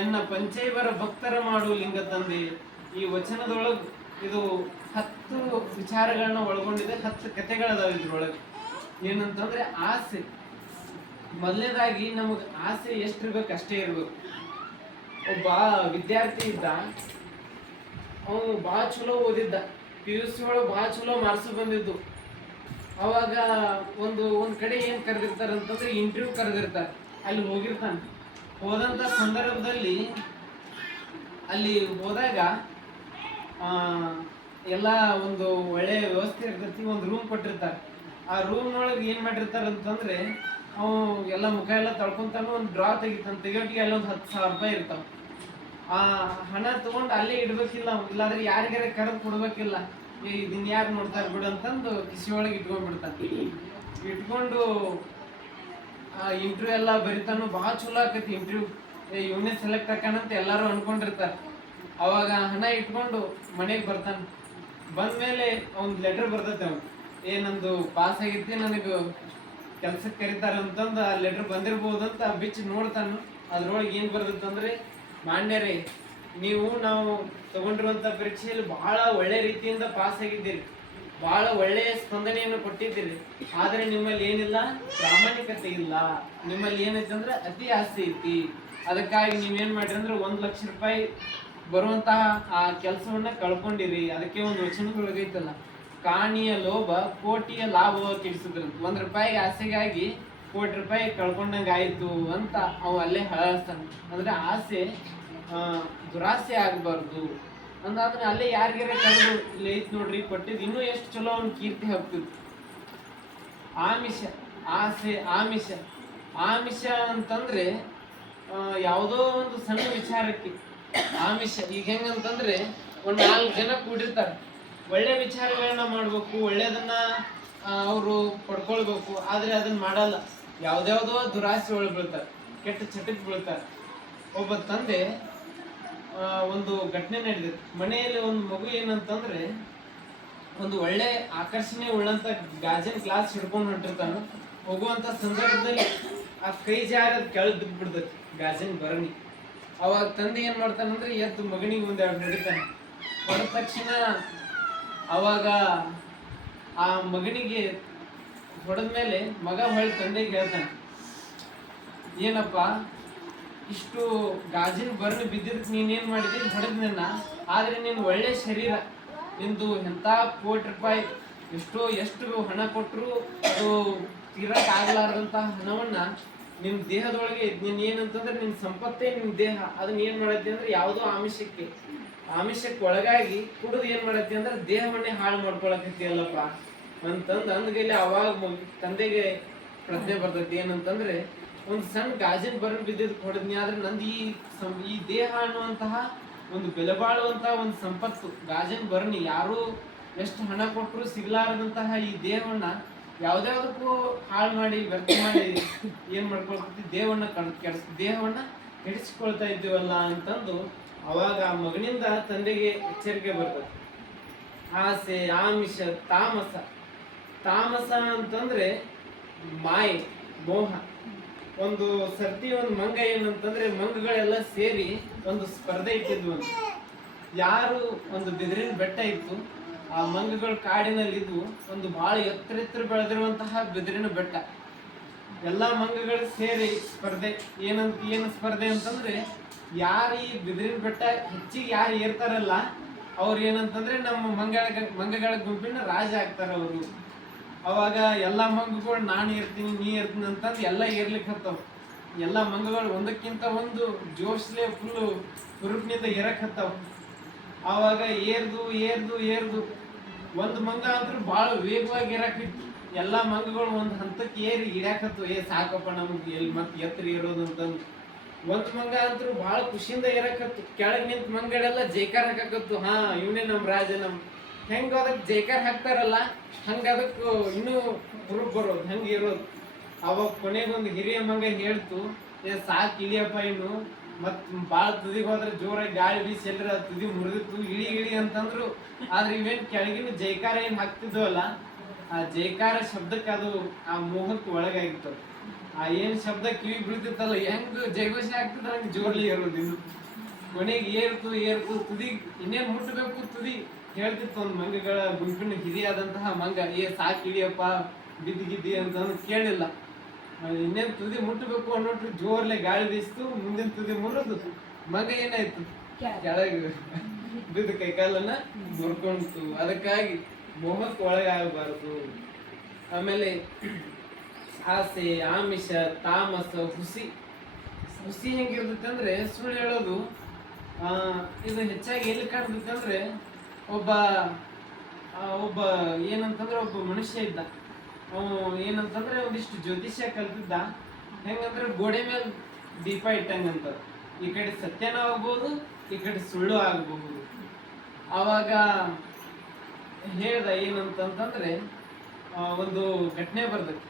ಎನ್ನ ಪಂಚೈವರ ಭಕ್ತರ ಮಾಡು ಲಿಂಗ ತಂದೆ. ಈ ವಚನದೊಳಗೆ ಇದು 10 ವಿಚಾರಗಳನ್ನ ಒಳಗೊಂಡಿದೆ, 10 ಕಥೆಗಳದಾವ ಇದ್ರೊಳಗೆ. ಏನಂತಂದ್ರೆ ಆಸೆ, ಮೊದಲನೇದಾಗಿ ನಮಗ್ ಆಸೆ ಎಷ್ಟಿರ್ಬೇಕು ಅಷ್ಟೇ ಇರ್ಬೇಕು. ಒಬ್ಬ ವಿದ್ಯಾರ್ಥಿ ಇದ್ದ, ಅವನು ಬಹಳ ಚಲೋ ಓದಿದ್ದ, PUC ಒಳಗೆ ಬಹಳ ಚಲೋ ಮಾರ್ಕ್ಸ್ ಬಂದಿದ್ದು. ಅವಾಗ ಒಂದ್ ಕಡೆ ಏನ್ ಕರೆದಿರ್ತಾರ ಅಂತಂದ್ರೆ ಇಂಟರ್ವ್ಯೂ ಕರೆದಿರ್ತಾರೆ. ಅಲ್ಲಿ ಹೋಗಿರ್ತಾನೆ. ಹೋದಂತ ಸಂದರ್ಭದಲ್ಲಿ ಅಲ್ಲಿ ಹೋದಾಗ ಎಲ್ಲ ಒಂದು ಒಳ್ಳೆ ವ್ಯವಸ್ಥೆ ಇರ್ತೈತಿ. ಒಂದು ರೂಮ್ ಕೊಟ್ಟಿರ್ತಾರೆ. ಆ ರೂಮ್ ಒಳಗೆ ಏನ್ ಮಾಡಿರ್ತಾರ ಅಂತಂದ್ರೆ ಅವು ಎಲ್ಲ ಮುಖ ಎಲ್ಲ ತಳ್ಕೊಂತಾನು ಒಂದು ಡ್ರಾ ತೆಗಿತಾನ. ತೆಗಿಯೋಟಿಗೆ ಅಲ್ಲೊಂದು 10,000 ರೂಪಾಯಿ ಇರ್ತಾವ. ಆ ಹಣ ತಗೊಂಡು ಅಲ್ಲೇ ಇಡ್ಬೇಕಿಲ್ಲ, ಇಲ್ಲಾಂದ್ರೆ ಯಾರಿಗಾರ ಕರೆದು ಕೊಡ್ಬೇಕಿಲ್ಲ. ಇದನ್ನ ಯಾರು ನೋಡ್ತಾರೆ ಬಿಡು ಅಂತಂದು ಕಿಸಿ ಒಳಗೆ ಇಟ್ಕೊಂಡ್ಬಿಡ್ತಾನೆ. ಇಟ್ಕೊಂಡು ಇಂಟರ್ವ್ಯೂ ಎಲ್ಲ ಬರಿತಾನು. ಬಹಳ ಚಲೋ ಆಕೈತಿ ಇಂಟರ್ವ್ಯೂ. ಇವನೇ ಸೆಲೆಕ್ಟ್ ಆಕಾನಂತ ಎಲ್ಲಾರು ಅನ್ಕೊಂಡಿರ್ತಾರೆ. ಅವಾಗ ಹಣ ಇಟ್ಕೊಂಡು ಮನೆಗೆ ಬರ್ತಾನೆ. ಬಂದ್ಮೇಲೆ ಅವ್ನ್ ಲೆಟರ್ ಬರ್ತೈತೆ. ಅವ್ನು ನಂದು ಪಾಸ್ ಆಗೈತಿ, ನನಗೆ ಕೆಲ್ಸಕ್ಕೆ ಕರೀತಾರ ಅಂತಂದು ಆ ಲೆಟರ್ ಬಂದಿರ್ಬೋದಂತ ಬಿಚ್ಚಿ ನೋಡ್ತಾನು. ಅದ್ರೊಳಗೆ ಏನ್ ಬರ್ತೈತಂದ್ರೆ, ಮಾನ್ಯರೇ, ನಾವು ತಗೊಂಡಿರುವಂತ ಪರೀಕ್ಷೆಯಲ್ಲಿ ಬಹಳ ಒಳ್ಳೆ ರೀತಿಯಿಂದ ಪಾಸ್ ಆಗಿದ್ದೀರಿ, ಬಹಳ ಒಳ್ಳೆಯ ಸ್ಪಂದನೆಯನ್ನು ಕೊಟ್ಟಿದ್ದೀರಿ. ಆದ್ರೆ ನಿಮ್ಮಲ್ಲಿ ಏನಿಲ್ಲ, ಪ್ರಾಮಾಣಿಕತೆ ಇಲ್ಲ. ನಿಮ್ಮಲ್ಲಿ ಏನೈತಿ ಅಂದ್ರೆ ಅತಿ ಆಸೆ ಐತಿ. ಅದಕ್ಕಾಗಿ ನೀವೇನ್ ಮಾಡ್ರಿ ಅಂದ್ರೆ 1 ಲಕ್ಷ ರೂಪಾಯಿ ಬರುವಂತಹ ಆ ಕೆಲಸವನ್ನ ಕಳ್ಕೊಂಡಿರಿ. ಅದಕ್ಕೆ ಒಂದು ವಚನದೊಳಗೈತಲ್ಲ, ಕಾಣಿಯ ಲೋಭ ಕೋಟಿಯ ಲಾಭವ ತಿಳಿಸಿದ್ರಂತ. 1 ರೂಪಾಯಿಗೆ ಆಸೆಗಾಗಿ 1 ಕೋಟಿ ರೂಪಾಯಿ ಕಳ್ಕೊಂಡಂಗ ಆಯ್ತು ಅಂತ ಅವ ಅಲ್ಲೇ ಹಳಸ್ತಾನ. ಅಂದ್ರೆ ಆಸೆ ದುರಾಸೆ ಆಗ್ಬಾರ್ದು ಅಂದಾದ್ರೆ ಅಲ್ಲೇ ಯಾರಿಗಾರ ಕರೆದು ಇಲ್ಲಿ ಐತ್ ನೋಡ್ರಿ ಕೊಟ್ಟಿದ್ ಇನ್ನೂ ಎಷ್ಟು ಚಲೋ ಅವ್ನ ಕೀರ್ತಿ ಹೋಗ್ತಿತ್ತು. ಆಮಿಷ, ಆಸೆ, ಆಮಿಷ ಅಂತಂದ್ರೆ ಯಾವುದೋ ಒಂದು ಸಣ್ಣ ವಿಚಾರಕ್ಕೆ ಆಮಿಷ ಈಗ ಹೆಂಗಂತಂದ್ರೆ ಒಂದ್ 4 ಜನ ಕೂಡಿರ್ತಾರೆ, ಒಳ್ಳೆ ವಿಚಾರಗಳನ್ನ ಮಾಡ್ಬೇಕು, ಒಳ್ಳೇದನ್ನ ಅವರು ಪಡ್ಕೊಳ್ಬೇಕು, ಆದ್ರೆ ಅದನ್ನ ಮಾಡಲ್ಲ, ಯಾವ್ದ್ಯಾವ್ದೋ ದುರಾಸೆ ಒಳಗೆ ಬೀಳ್ತಾರೆ, ಕೆಟ್ಟ ಚಟಕ್ಕೆ ಬೀಳ್ತಾರೆ. ಒಬ್ಬ ತಂದೆ ಒಂದು ಘಟನೆ ನಡೆದಿತ್ತು ಮನೆಯಲ್ಲಿ. ಒಂದು ಮಗು ಏನಂತಂದ್ರೆ ಒಂದು ಒಳ್ಳೆ ಆಕರ್ಷಣೆ ಉಳ್ಳಂತ ಗಾಜಿನ ಗ್ಲಾಸ್ ಹಿಡ್ಕೊಂಡು ಹೊಂಟಿರ್ತಾನ. ಹೋಗುವಂತ ಸಂದರ್ಭದಲ್ಲಿ ಆ ಕೈ ಜಾರ ಕೆಳಗ್ ಬಿದ್ದು ಬಿಡ್ತೈತಿ ಗಾಜಿನ ಭರಣಿ. ಅವಾಗ ತಂದೆ ಏನ್ ಮಾಡ್ತಾನಂದ್ರೆ ಎದ್ದು ಮಗನಿಗೆ ಒಂದೆರಡು ಹೊಡಿತಾನೆ. ಹೊಡೆದ ತಕ್ಷಣ ಅವಾಗ ಆ ಮಗನಿಗೆ ಹೊಡೆದ್ಮೇಲೆ ಮಗ ಹೊಳ್ಳಿ ತಂದೆಗೆ ಹೇಳ್ತಾನೆ, ಏನಪ್ಪ ಇಷ್ಟು ಗಾಜಿನ ಭರಣಿ ಬಿದ್ದಿದ್ದಕ್ಕೆ ನೀನೇನ್ ಮಾಡಿದಿ, ಹೊಡೆದ್ನ, ಆದ್ರೆ ನಿನ್ ಒಳ್ಳೆ ಶರೀರ, ನಿಂದು ಎಂತ ₹1,00,00,000 ಎಷ್ಟು ಹಣ ಕೊಟ್ಟರು ಅದು ತೀರಕ್ ಆಗ್ಲಾರ್ದಂತ ಹಣವನ್ನ ನಿನ್ ದೇಹದೊಳಗೆ ನಿನ್ ಏನಂತಂದ್ರೆ ನಿನ್ ಸಂಪತ್ತೇ ನಿನ್ ದೇಹ, ಅದನ್ನ ಏನ್ ಮಾಡತ್ತಿ ಅಂದ್ರೆ ಯಾವುದೋ ಆಮಿಷಕ್ಕೆ ಒಳಗಾಗಿ ಕುಡಿದು ಏನ್ ಮಾಡತ್ತಿ ಅಂದ್ರೆ ದೇಹವನ್ನೇ ಹಾಳು ಮಾಡ್ಕೊಳಕತ್ತಿ ಅಲ್ಲಪ್ಪ ಅಂತಂದ್ ಅಂದ್ಗೈಲಿ ಅವಾಗ ತಂದೆಗೆ ಪ್ರಜ್ಞೆ ಬರ್ತೈತಿ. ಏನಂತಂದ್ರೆ ಒಂದು ಸಣ್ಣ ಗಾಜಿನ ಭರಣಿ ಬಿದ್ದಿದ್ ಹೊಡೆದ್ನಿ, ಆದ್ರೆ ನಂದು ಈ ದೇಹ ಅನ್ನುವಂತಹ ಒಂದು ಬೆಲೆ ಬಾಳುವಂತಹ ಒಂದು ಸಂಪತ್ತು ಗಾಜಿನ ಭರಣಿ, ಯಾರು ಎಷ್ಟು ಹಣ ಕೊಟ್ಟರು ಸಿಗ್ಲಾರದಂತಹ ಈ ದೇಹವನ್ನ ಯಾವ್ದಾವ್ದಕ್ಕೂ ಹಾಳು ಮಾಡಿ ವ್ಯರ್ಥ ಮಾಡಿ ಏನ್ ಮಾಡ್ಕೊಳ್ತೀವಿ, ದೇಹವನ್ನ ಕೆಡಿಸಿಕೊಳ್ತಾ ಇದ್ದೀವಲ್ಲ ಅಂತಂದು ಅವಾಗ ಆ ಮಗನಿಂದ ತಂದೆಗೆ ಎಚ್ಚರಿಕೆ ಬರ್ತದೆ. ಆಸೆ, ಆಮಿಷ, ತಾಮಸ ಅಂತಂದ್ರೆ ಮಾಯೆ, ಮೋಹ. ಒಂದು ಸರ್ತಿ ಒಂದು ಮಂಗ ಏನಂತಂದ್ರೆ ಮಂಗಗಳೆಲ್ಲ ಸೇರಿ ಒಂದು ಸ್ಪರ್ಧೆ ಇಟ್ಟಿದ್ವು. ಯಾರು ಒಂದು ಬಿದಿರಿನ ಬೆಟ್ಟ ಇತ್ತು, ಆ ಮಂಗಗಳು ಕಾಡಿನಲ್ಲಿ ಇದ್ವು, ಒಂದು ಬಹಳ ಎತ್ತರ ಬೆಳೆದಿರುವಂತಹ ಬಿದಿರಿನ ಬೆಟ್ಟ. ಎಲ್ಲಾ ಮಂಗಗಳು ಸೇರಿ ಸ್ಪರ್ಧೆ. ಏನು ಸ್ಪರ್ಧೆ ಅಂತಂದ್ರೆ ಯಾರು ಈ ಬಿದಿರಿನ ಬೆಟ್ಟ ಹೆಚ್ಚಿಗೆ ಯಾರು ಏರ್ತಾರಲ್ಲ ಅವ್ರು ಏನಂತಂದ್ರೆ ನಮ್ಮ ಮಂಗಗಳ ಗುಂಪಿನ ರಾಜ ಆಗ್ತಾರ ಅವರು. ಅವಾಗ ಎಲ್ಲಾ ಮಂಗಗಳು ನಾನು ಏರ್ತೀನಿ ನೀ ಏರ್ತೀನಿ ಅಂತಂದು ಎಲ್ಲ ಏರ್ಲಿಕ್ಕೆ ಹತ್ತವ. ಎಲ್ಲಾ ಮಂಗಗಳು ಒಂದಕ್ಕಿಂತ ಒಂದು ಜೋಶ್ಲೆ ಫುಲ್ಲು ಹುರುಪಿನಿಂದ ಏರಕ್ ಹತ್ತವ. ಆವಾಗ ಏರ್ದು ಒಂದು ಮಂಗ ಅಂತೂ ಬಹಳ ವೇಗವಾಗಿ ಏರಾಕಿತ್ತು. ಎಲ್ಲಾ ಮಂಗಗಳು ಒಂದು ಹಂತಕ್ಕೆ ಏರಿ ಇಡ್ಯಾಕತ್ತು, ಸಾಕಪ್ಪ ನಮ್ಗೆ ಎಲ್ಲಿ ಮತ್ತೆ ಎತ್ತರ ಏರೋದು ಅಂತಂದು. ಒಂದ್ ಮಂಗ ಅಂತೂ ಬಹಳ ಖುಷಿಯಿಂದ ಏರಾಕತ್ತು. ಕೆಳಗ್ ನಿಂತ ಮಂಗಗಳೆಲ್ಲ ಜೈಕಾರ ಹಾಕಕತ್ತು, ಹಾ ಇವನೇ ನಮ್ ರಾಜ, ಹೆಂಗ ಅದಕ್ಕೆ ಜೈಕಾರ ಹಾಕ್ತಾರಲ್ಲ ಹಂಗ ಅದಕ್ಕೆ ಇನ್ನೂ ಹುರುಪ್ ಬರೋದು, ಹಂಗ ಇರೋದು. ಅವಾಗ ಕೊನೆಗೊಂದು ಹಿರಿಯ ಮಂಗ ಹೇಳ್ತು, ಸಾಕ್ ಇಳಿಯಪ್ಪ, ಇನ್ನು ಮತ್ ಬಾಳ ತುದಿಗೆ ಹೋದ್ರೆ ಜೋರಾಗಿ ಗಾಳಿ ಬೀಸಿ ಎಲ್ಲರ ತುದಿ ಮುರಿದಿತ್ತು, ಇಳಿ ಅಂತಂದ್ರು. ಆದ್ರೆ ಇವೇನ್ ಕೆಳಗಿನ ಜೈಕಾರ ಏನ್ ಹಾಕ್ತಿದ್ವಲ್ಲ, ಆ ಜೈಕಾರ ಶಬ್ದಕ್ಕೆ ಅದು ಆ ಮೋಹಕ್ಕೆ ಒಳಗಾಗಿತ್ತು. ಆ ಏನ್ ಶಬ್ದ ಕಿವಿ ಬೀಳ್ತಿತ್ತಲ್ಲ, ಹೆಂಗ್ ಜೈಘೋಷ ಆಗ್ತಿದ್ರ ಹಂಗ ಜೋರ್ಲಿ ಏರೋದು. ಇನ್ನು ಕೊನೆಗೆ ಏರ್ತು ತುದಿ ಇನ್ನೇನ್ ಮುಟ್ಟಬೇಕು ತುದಿ ಹೇಳ್ತಿತ್ತು. ಒಂದು ಮಂಗಗಳ ಗುಂಪಿನ ಹಿರಿಯಾದಂತಹ ಮಂಗ, ಸಾಕ್ ಇಳಿಯಪ್ಪ ಬಿದ್ದಿಗಿದ್ದಿ ಅಂತಂದು ಕೇಳಿಲ್ಲ. ಇನ್ನೇನ್ ತುದಿ ಮುಟ್ಟಬೇಕು ಅನ್ನೋಟ್ರು ಜೋರ್ಲೆ ಗಾಳಿ ಬೀಸ್ತು, ಮುಂದಿನ ತುದಿ ಮುರಿದು ಮಂಗ ಏನಾಯ್ತು ಕೆಳಗೆ ಬಿದ್ದು ಕೈಕಾಲನ್ನ ಮುರ್ಕೊಂತು. ಅದಕ್ಕಾಗಿ ಮೋಹಕ್ಕೆ ಒಳಗಾಗಬಾರದು. ಆಮೇಲೆ ಆಸೆ, ಆಮಿಷ, ತಾಮಸ, ಹುಸಿ ಹೆಂಗಿರ್ತೈತೆ ಅಂದ್ರೆ ಸುಳ್ಳು ಹೇಳೋದು. ಇದು ಹೆಚ್ಚಾಗಿ ಎಲ್ಲಿ ಕಾಣ್ತೈತೆ ಅಂದ್ರೆ ಒಬ್ಬ ಏನಂತಂದ್ರೆ ಒಬ್ಬ ಮನುಷ್ಯ ಇದ್ದ. ಅವನು ಏನಂತಂದ್ರೆ ಒಂದಿಷ್ಟು ಜ್ಯೋತಿಷ್ಯ ಕಲ್ತಿದ್ದ. ಹೆಂಗಂದ್ರೆ ಗೋಡೆ ಮೇಲೆ ದೀಪ ಇಟ್ಟಂಗಂತ, ಈ ಕಡೆ ಸತ್ಯನೂ ಆಗ್ಬೋದು, ಈ ಕಡೆ ಸುಳ್ಳು ಆಗ್ಬಹುದು. ಅವಾಗ ಹೇಳ್ದ ಏನಂತಂದ್ರೆ ಒಂದು ಘಟನೆ ಬರ್ತೈತಿ.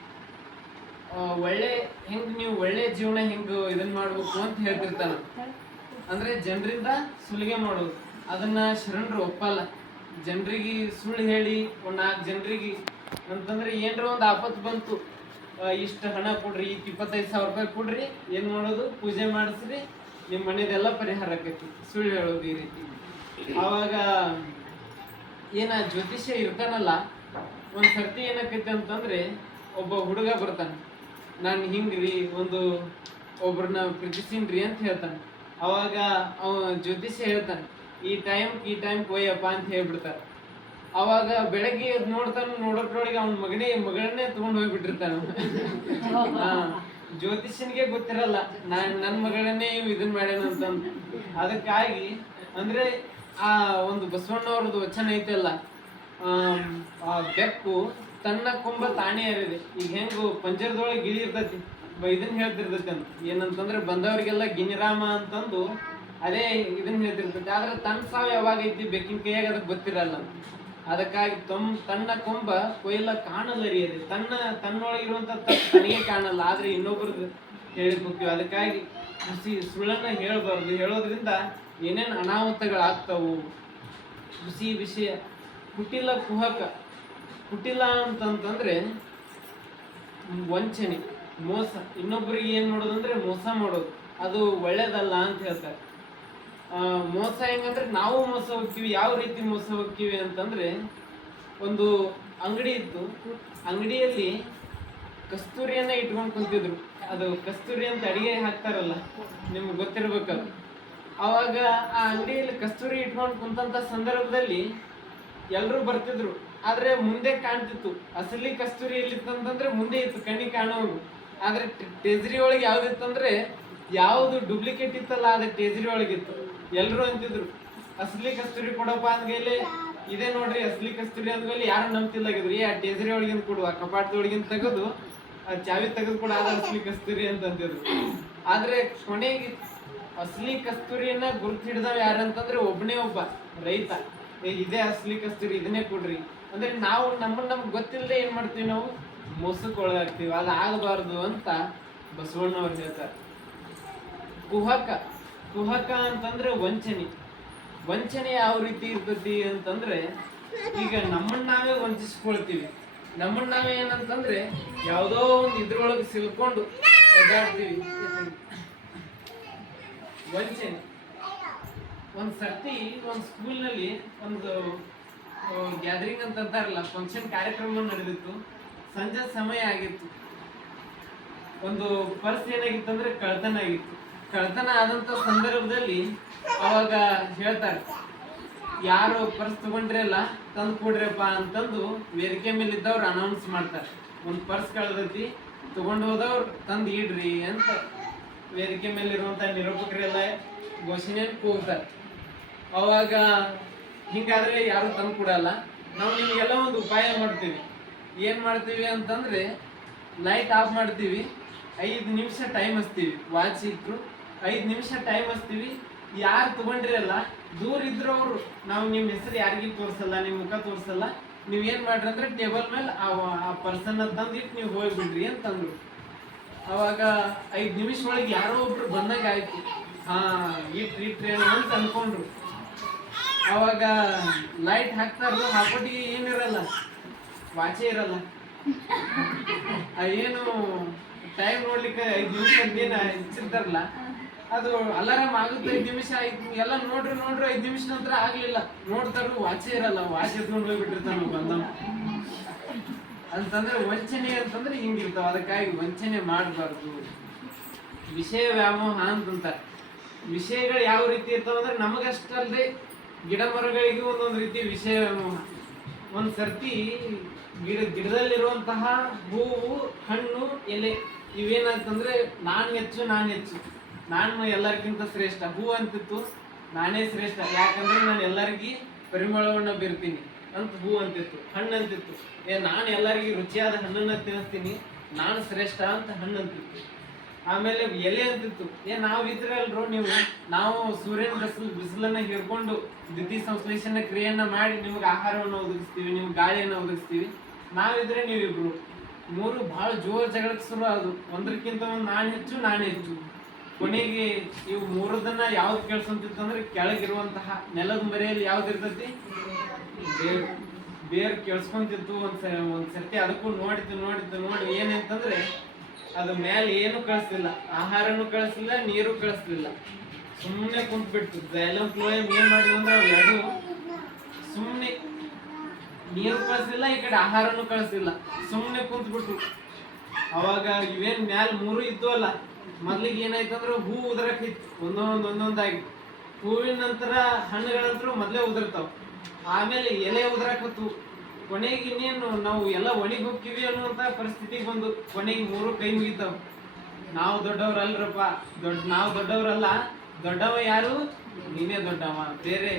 ನೀವು ಒಳ್ಳೆ ಜೀವನ ಹೆಂಗ್ ಇದನ್ ಮಾಡ್ಬೇಕು ಅಂತ ಹೇಳ್ತಿರ್ತಾನ. ಅಂದ್ರೆ ಜನರಿಂದ ಸುಲಿಗೆ ಮಾಡೋದು, ಅದನ್ನ ಶರಣರು ಒಪ್ಪಲ್ಲ. ಜನರಿಗೆ ಸುಳ್ಳು ಹೇಳಿ ಒಂದ್ 4 ಜನರಿಗೆ ಅಂತಂದ್ರೆ ಏನ್ರ ಒಂದ್ ಆಪತ್ತು ಬಂತು, ಇಷ್ಟ ಹಣ ಕೊಡ್ರಿ, 25,000 ರೂಪಾಯಿ ಕೊಡ್ರಿ, ಏನ್ ಮಾಡೋದು, ಪೂಜೆ ಮಾಡಿಸ್ರಿ, ನಿಮ್ ಮನೆದೆಲ್ಲ ಪರಿಹಾರ ಆಕೈತಿ, ಸುಳ್ಳು ಹೇಳೋದು ಈ ರೀತಿ. ಅವಾಗ ಜ್ಯೋತಿಷ್ಯ ಇರ್ತಾನಲ್ಲ, ಒಂದ್ ಸರ್ತಿ ಏನಾಕೈತಿ ಅಂತಂದ್ರೆ ಒಬ್ಬ ಹುಡುಗ ಬರ್ತಾನೆ, ನಾನು ಹಿಂಗ್ರಿ ಒಬ್ರನ್ನ ಪ್ರೀತಿಸಿನ್ರಿ ಅಂತ ಹೇಳ್ತಾನೆ. ಅವಾಗ ಅವ ಜ್ಯೋತಿಷ್ಯ ಹೇಳ್ತಾನೆ, ಈ ಟೈಮ್ ಕೊಯ್ಯಪ್ಪ ಅಂತ ಹೇಳ್ಬಿಡ್ತಾರೆ. ಅವಾಗ ಬೆಳಗ್ಗೆ ನೋಡೋದ್ರೊಳಗೆ ಅವ್ನ ಮಗಳನ್ನೇ ತಗೊಂಡ್ ಹೋಗ್ಬಿಟ್ಟಿರ್ತಾನ. ಜ್ಯೋತಿಷ್ಯನಿಗೆ ಗೊತ್ತಿರಲ್ಲ ನನ್ನ ಮಗಳನ್ನೇ ಇದನ್ ಮಾಡ್ಯಾನ ಅಂತಂದು. ಅದಕ್ಕಾಗಿ ಅಂದ್ರೆ ಆ ಒಂದು ಬಸವಣ್ಣವ್ರದ್ದು ವಚನ ಐತಲ್ಲ, ಆ ಬೆಕ್ಕು ತನ್ನ ಕೊಂಬ ತಾನೇ ಏರಿದೆ. ಈಗ ಹೆಂಗು ಪಂಜರದೊಳಗೆ ಗಿಳಿ ಇರ್ತೈತಿ, ಇದನ್ನ ಹೇಳ್ತಿರ್ತೈತಿ ಅಂತ ಏನಂತಂದ್ರೆ ಬಂದವ್ರಿಗೆಲ್ಲ ಗಿನಿರಾಮ ಅಂತಂದು ಅದೇ ಇದನ್ನ ಹೇಳ್ತಿರ್ತೈತಿ. ಆದ್ರೆ ತನ್ನ ಸಾವು ಯಾವಾಗ ಐತಿ ಬೆಕ್ಕಿನ ಕೈಯಾಗ ಅದಕ್ಕೆ ಗೊತ್ತಿರಲ್ಲ. ಅದಕ್ಕಾಗಿ ತನ್ನ ಕೊಂಬ ಕೊಯ್ಲ ಕಾಣಲರಿಯದೆ, ತನ್ನೊಳಗಿರುವಂತ ತನಗೆ ಕಾಣಲ್ಲ, ಆದ್ರೆ ಇನ್ನೊಬ್ರದ್ದು ಹೇಳಿದ್ ಹೋಗ್ತೀವಿ. ಅದಕ್ಕಾಗಿ ಸುಳ್ಳನ್ನ ಹೇಳ್ಬಾರ್ದು. ಹೇಳೋದ್ರಿಂದ ಏನೇನು ಅನಾಹುತಗಳಾಗ್ತಾವು. ಖುಷಿ ವಿಷಯ ಕುಟಿಲ ಕುಹಕ. ಕುಟಿಲ ಅಂತಂತಂದ್ರೆ ವಂಚನೆ, ಮೋಸ. ಇನ್ನೊಬ್ಬರಿಗೆ ಏನ್ ಮಾಡೋದಂದ್ರೆ ಮೋಸ ಮಾಡೋದು, ಅದು ಒಳ್ಳೇದಲ್ಲ ಅಂತ ಹೇಳ್ತಾರೆ. ಮೋಸ ಹೆಂಗಂದ್ರೆ ನಾವು ಮೋಸ ಹೋಗ್ತೀವಿ. ಯಾವ ರೀತಿ ಮೋಸ ಹೋಗ್ತೀವಿ ಅಂತಂದ್ರೆ, ಒಂದು ಅಂಗಡಿ ಇತ್ತು, ಅಂಗಡಿಯಲ್ಲಿ ಕಸ್ತೂರಿಯನ್ನ ಇಟ್ಕೊಂಡು ಕುಂತಿದ್ರು. ಅದು ಕಸ್ತೂರಿ ಅಂತ ಅಡಿಗೆ ಹಾಕ್ತಾರಲ್ಲ, ನಿಮ್ಗೆ ಗೊತ್ತಿರ್ಬೇಕದು. ಅವಾಗ ಆ ಅಂಗಡಿಯಲ್ಲಿ ಕಸ್ತೂರಿ ಇಟ್ಕೊಂಡು ಕುಂತಂತ ಸಂದರ್ಭದಲ್ಲಿ ಎಲ್ರು ಬರ್ತಿದ್ರು. ಆದ್ರೆ ಮುಂದೆ ಕಾಣ್ತಿತ್ತು ಅಸಲಿ ಕಸ್ತೂರಿ ಎಲ್ಲಿತ್ತಂತಂದ್ರೆ ಮುಂದೆ ಇತ್ತು, ಕಣ್ಣಿಗೆ ಕಾಣೋದು. ಆದ್ರೆ ಟೇಜರಿ ಒಳಗೆ ಯಾವ್ದಿತ್ತಂದ್ರೆ ಯಾವ್ದು ಡೂಪ್ಲಿಕೇಟ್ ಇತ್ತಲ್ಲ ಅದೇ ಟೇಜರಿ ಒಳಗಿತ್ತು. ಎಲ್ರು ಅಂತಿದ್ರು ಅಸಲಿ ಕಸ್ತೂರಿ ಕೊಡಪ್ಪ ಅಂದ್ಮೇಲೆ, ಇದೇ ನೋಡ್ರಿ ಅಸಲಿ ಕಸ್ತೂರಿ ಅಂದ್ಮೇಲೆ ಯಾರು ನಂಬ್ತಿಲ್ಲಾಗಿದ್ರು. ಆ ಟೇಜರಿ ಒಳಗಿಂದ ಕೊಡು, ಆ ಕಪಾಟದೊಳಗಿಂದ ತೆಗೆದು ಆ ಚಾವಿ ತೆಗೆದು ಕೂಡ ಅದ ಅಸಲಿ ಕಸ್ತೂರಿ ಅಂತ ಅಂತಿದ್ರು. ಆದ್ರೆ ಕೊನೆಗೆ ಅಸಲಿ ಕಸ್ತೂರಿಯನ್ನ ಗುರುತು ಹಿಡಿದವ ಯಾರಂತಂದ್ರೆ ಒಬ್ಬನೇ ಒಬ್ಬ ರೈತ. ಇದೇ ಅಸಲಿ ಕಸ್ತೂರಿ, ಇದನ್ನೇ ಕೊಡ್ರಿ ಅಂದ್ರೆ ನಾವು ನಮ್ಗೆ ಗೊತ್ತಿಲ್ಲದೆ ಏನ್ ಮಾಡ್ತೀವಿ, ನಾವು ಮೋಸಕ್ಕೆ ಒಳಗಾಗ್ತೀವಿ. ಅದು ಆಗಬಾರ್ದು ಅಂತ ಬಸವಣ್ಣವ್ರು ಹೇಳ್ತಾರೆ. ಕುಹಕ. ಕುಹಕ ಅಂತಂದ್ರೆ ವಂಚನೆ. ವಂಚನೆ ಯಾವ ರೀತಿ ಇರ್ತತಿ ಅಂತಂದ್ರೆ, ಈಗ ನಮ್ಮನ್ನ ನಾವೇ ವಂಚಿಸ್ಕೊಳ್ತೀವಿ. ನಮ್ಮನ್ನ ನಾವೇ ಏನಂತಂದ್ರೆ ಯಾವ್ದೋ ಒಂದು ಇದ್ರೊಳಗೆ ಸಿಲ್ಕೊಂಡು ಓಡಾಡ್ತೀವಿ. ವಂಚನೆ. ಒಂದ್ ಸರ್ತಿ ಒಂದ್ ಸ್ಕೂಲ್ನಲ್ಲಿ ಒಂದು ಗ್ಯಾದರಿಂಗ್ ಅಂತ ಅಂತಾರಲ್ಲ, ಫಂಕ್ಷನ್ ಕಾರ್ಯಕ್ರಮ ನಡೆದಿತ್ತು. ಸಂಜೆ ಸಮಯ ಆಗಿತ್ತು. ಒಂದು ಪರ್ಸ್ ಏನಾಗಿತ್ತಂದ್ರೆ ಕಳ್ತನ ಆಗಿತ್ತು. ಕಳ್ತನ ಆದಂತ ಸಂದರ್ಭದಲ್ಲಿ ಅವಾಗ ಹೇಳ್ತಾರೆ, ಯಾರು ಪರ್ಸ್ ತಗೊಂಡ್ರಲ್ಲ ತಂದು ಕೊಡ್ರಪ್ಪ ಅಂತಂದು ವೇದಿಕೆ ಮೇಲೆ ಇದ್ದವ್ರು ಅನೌನ್ಸ್ ಮಾಡ್ತಾರೆ. ಒಂದು ಪರ್ಸ್ ಕಳ್ದೈತಿ, ತಗೊಂಡು ಹೋದವ್ರು ತಂದು ಇಡ್ರಿ ಅಂತ ವೇದಿಕೆ ಮೇಲೆ ಇರುವಂತ ನಿರೂಪಕರೆಲ್ಲ ಘೋಷಣೆಯನ್ನು ಕೂಗ್ತಾರೆ. ಅವಾಗ ಹಿಂಗಾದ್ರೆ ಯಾರು ತಂದು ಕೊಡಲ್ಲ. ನಾವು ನಿಮಗೆಲ್ಲ ಒಂದು ಉಪಾಯ ಮಾಡ್ತೀವಿ. ಏನ್ ಮಾಡ್ತೀವಿ ಅಂತಂದ್ರೆ, ಲೈಟ್ ಆಫ್ ಮಾಡ್ತೀವಿ, 5 ನಿಮಿಷ ಟೈಮ್ ಹಚ್ತೀವಿ. ವಾಚ್ ಇಟ್ರು 5 ನಿಮಿಷ ಟೈಮ್ ಹಚ್ತೀವಿ. ಯಾರು ತಗೊಂಡಿರಲ್ಲ ದೂರ ಇದ್ರು ಅವರು, ನಾವು ನಿಮ್ಮ ಹೆಸರು ಯಾರಿಗೂ ತೋರಿಸಲ್ಲ, ನಿಮ್ಮ ಮುಖ ತೋರಿಸಲ್ಲ. ನೀವ್ ಏನ್ ಮಾಡ್ರಿ ಅಂದ್ರೆ ಟೇಬಲ್ ಮೇಲೆ ಆ ಪರ್ಸನ್ ತಂದಿಟ್ಟು ನೀವು ಹೋಗ್ಬಿಡ್ರಿ ಅಂತಂದ್ರು. ಅವಾಗ 5 ನಿಮಿಷ ಒಳಗೆ ಯಾರೋ ಒಬ್ರು ಬಂದಾಗ ಆಯ್ತು. ಇಟ್ರಿ ಅಂತ ಅನ್ಕೊಂಡ್ರು. ಅವಾಗ ಲೈಟ್ ಹಾಕ್ತಾರಲ್ಲ, ಹಾಕೊಟ್ಟಿಗೆ ಏನಿರಲ್ಲ, ವಾಚೇ ಇರಲ್ಲ. ಏನು ಟೈಮ್ ನೋಡ್ಲಿಕ್ಕೆ 5 ನಿಮಿಷ ಏನ ಹೆಚ್ಚಿರ್ತಾರಲ್ಲ, ಅದು ಅಲಾರಾಮ್ ಆಗುತ್ತೆ. 5 ನಿಮಿಷ ಆಯ್ತು, ಎಲ್ಲ ನೋಡ್ರಿ 5 ನಿಮಿಷ ನಂತರ ಆಗ್ಲಿಲ್ಲ. ನೋಡ್ತಾರು ವಾಚೇ ಇರಲ್ಲ, ವಾಚ್ ಎತ್ಕೊಂಡು ಹೋಗ್ಬಿಟ್ಟಿರ್ತಾನ ಬಂದವ. ಅಂತಂದ್ರೆ ವಂಚನೆ ಅಂತಂದ್ರೆ ಹಿಂಗಿರ್ತಾವ. ಅದಕ್ಕಾಗಿ ವಂಚನೆ ಮಾಡಬಾರ್ದು. ವಿಷಯ ವ್ಯಾಮೋಹ ಅಂತಂತಾರೆ. ವಿಷಯಗಳು ಯಾವ ರೀತಿ ಇರ್ತಾವ ಅಂದ್ರೆ ನಮಗಷ್ಟಲ್ಲದೆ ಗಿಡ ಮರಗಳಿಗೂ ಒಂದೊಂದು ರೀತಿ ವಿಷಯ ವ್ಯಾಮೋಹ. ಒಂದ್ ಸರ್ತಿ ಗಿಡದಲ್ಲಿರುವಂತಹ ಹೂವು, ಹಣ್ಣು, ಎಲೆ ಇವೇನಂತಂದ್ರೆ ನಾನು ಹೆಚ್ಚು, ನಾನು ಎಲ್ಲರಿಗಿಂತ ಶ್ರೇಷ್ಠ. ಹೂ ಅಂತಿತ್ತು, ನಾನೇ ಶ್ರೇಷ್ಠ, ಯಾಕಂದ್ರೆ ನಾನು ಎಲ್ಲರಿಗೂ ಪರಿಮಳವನ್ನ ಬೀರ್ತೀನಿ ಅಂತ ಹೂ ಅಂತಿತ್ತು. ಹಣ್ಣು ಅಂತಿತ್ತು, ನಾನು ಎಲ್ಲರಿಗೂ ರುಚಿಯಾದ ಹಣ್ಣನ್ನ ತಿನ್ನಿಸ್ತೀನಿ, ನಾನು ಶ್ರೇಷ್ಠ ಅಂತ ಹಣ್ಣು ಅಂತಿತ್ತು. ಆಮೇಲೆ ಎಲೆ ಅಂತಿತ್ತು, ನಾವು ಇದ್ರಲ್ರು ನೀವು, ನಾವು ಸೂರ್ಯನ ಬಿಸಿಲನ್ನ ಹೀರ್ಕೊಂಡು ದ್ಯುತಿ ಸಂಶ್ಲೇಷಣೆ ಕ್ರಿಯೆಯನ್ನ ಮಾಡಿ ನಿಮ್ಗೆ ಆಹಾರವನ್ನು ಒದಗಿಸ್ತೀವಿ, ನಿಮ್ಗೆ ಗಾಳಿಯನ್ನು ಒದಗಿಸ್ತೀವಿ. ನಾವಿದ್ರೆ ನೀವಿಬ್ರು. 3 ಬಹಳ ಜೋರ್ ಜಗಳಕ್ಕೆ ಶುರು ಆದವು. ಒಂದಕ್ಕಿಂತ ಒಂದು ನಾನು ಹೆಚ್ಚು. ಕೊನೆಗೆ ಇವು 3ದನ್ನ ಯಾವ್ದು ಕೇಳಿಸಂತಿತ್ತು ಅಂದ್ರೆ, ಕೆಳಗಿರುವಂತಹ ನೆಲದ ಮರೆಯಲ್ಲಿ ಯಾವ್ದು ಇರ್ತೈತಿ, ಬೇರ್ ಕೇಳಿಸ್ಕೊಂತಿತ್ತು. ಒಂದ್ ಸರ್ತಿ ಅದಕ್ಕೂ ನೋಡಿ ಏನಂತಂದ್ರೆ, ಅದು ಮೇಲೆ ಏನು ಕಳಿಸ್ಲಿಲ್ಲ, ಆಹಾರನು ಕಳಿಸ್ಲಿಲ್ಲ, ನೀರು ಕಳಿಸ್ಲಿಲ್ಲ, ಸುಮ್ಮನೆ ಕುಂತ್ಬಿಟ್ಟು. ಜೈಲಂ ಫ್ಲೋಯಂ ಏನ್ ಮಾಡಿದ್ರು ಅಂದ್ರೆ ಅವು ಎರಡು ಸುಮ್ಮನೆ ನೀರು ಕಳಿಸ್ಲಿಲ್ಲ, ಈ ಕಡೆ ಆಹಾರನು ಕಳಿಸ್ಲಿಲ್ಲ, ಸುಮ್ಮನೆ ಕುಂತ್ಬಿಟ್ಟು. ಅವಾಗ ಇವೇನ್ ಮ್ಯಾಲ 3 ಇದ್ದು ಅಲ್ಲ, ಮೊದ್ಲಿಗೆ ಏನಾಯ್ತಂದ್ರೆ ಹೂ ಉದ್ರಕ್ ಇತ್ತು, ಒಂದೊಂದಾಗಿ. ಹೂವಿನ ನಂತರ ಹಣ್ಣುಗಳಂತರೂ ಮೊದ್ಲೇ ಉದುರ್ತಾವ. ಆಮೇಲೆ ಎಲೆ ಉದ್ರಾಕತ್ತು. ಕೊನೆಗೆ ಇನ್ನೇನು ನಾವು ಎಲ್ಲ ಒಣಗಿ ಹೋಗ್ತೀವಿ ಅನ್ನುವಂತ ಪರಿಸ್ಥಿತಿಗೆ ಬಂದು ಕೊನೆಗೆ 3 ಕೈ ಮುಗಿತಾವ. ನಾವು ದೊಡ್ಡವ್ರಲ್ರಪ್ಪ, ನಾವು ದೊಡ್ಡವ್ರಲ್ಲ, ದೊಡ್ಡವ ಯಾರು, ನೀನೇ ದೊಡ್ಡವ. ಬೇರೆ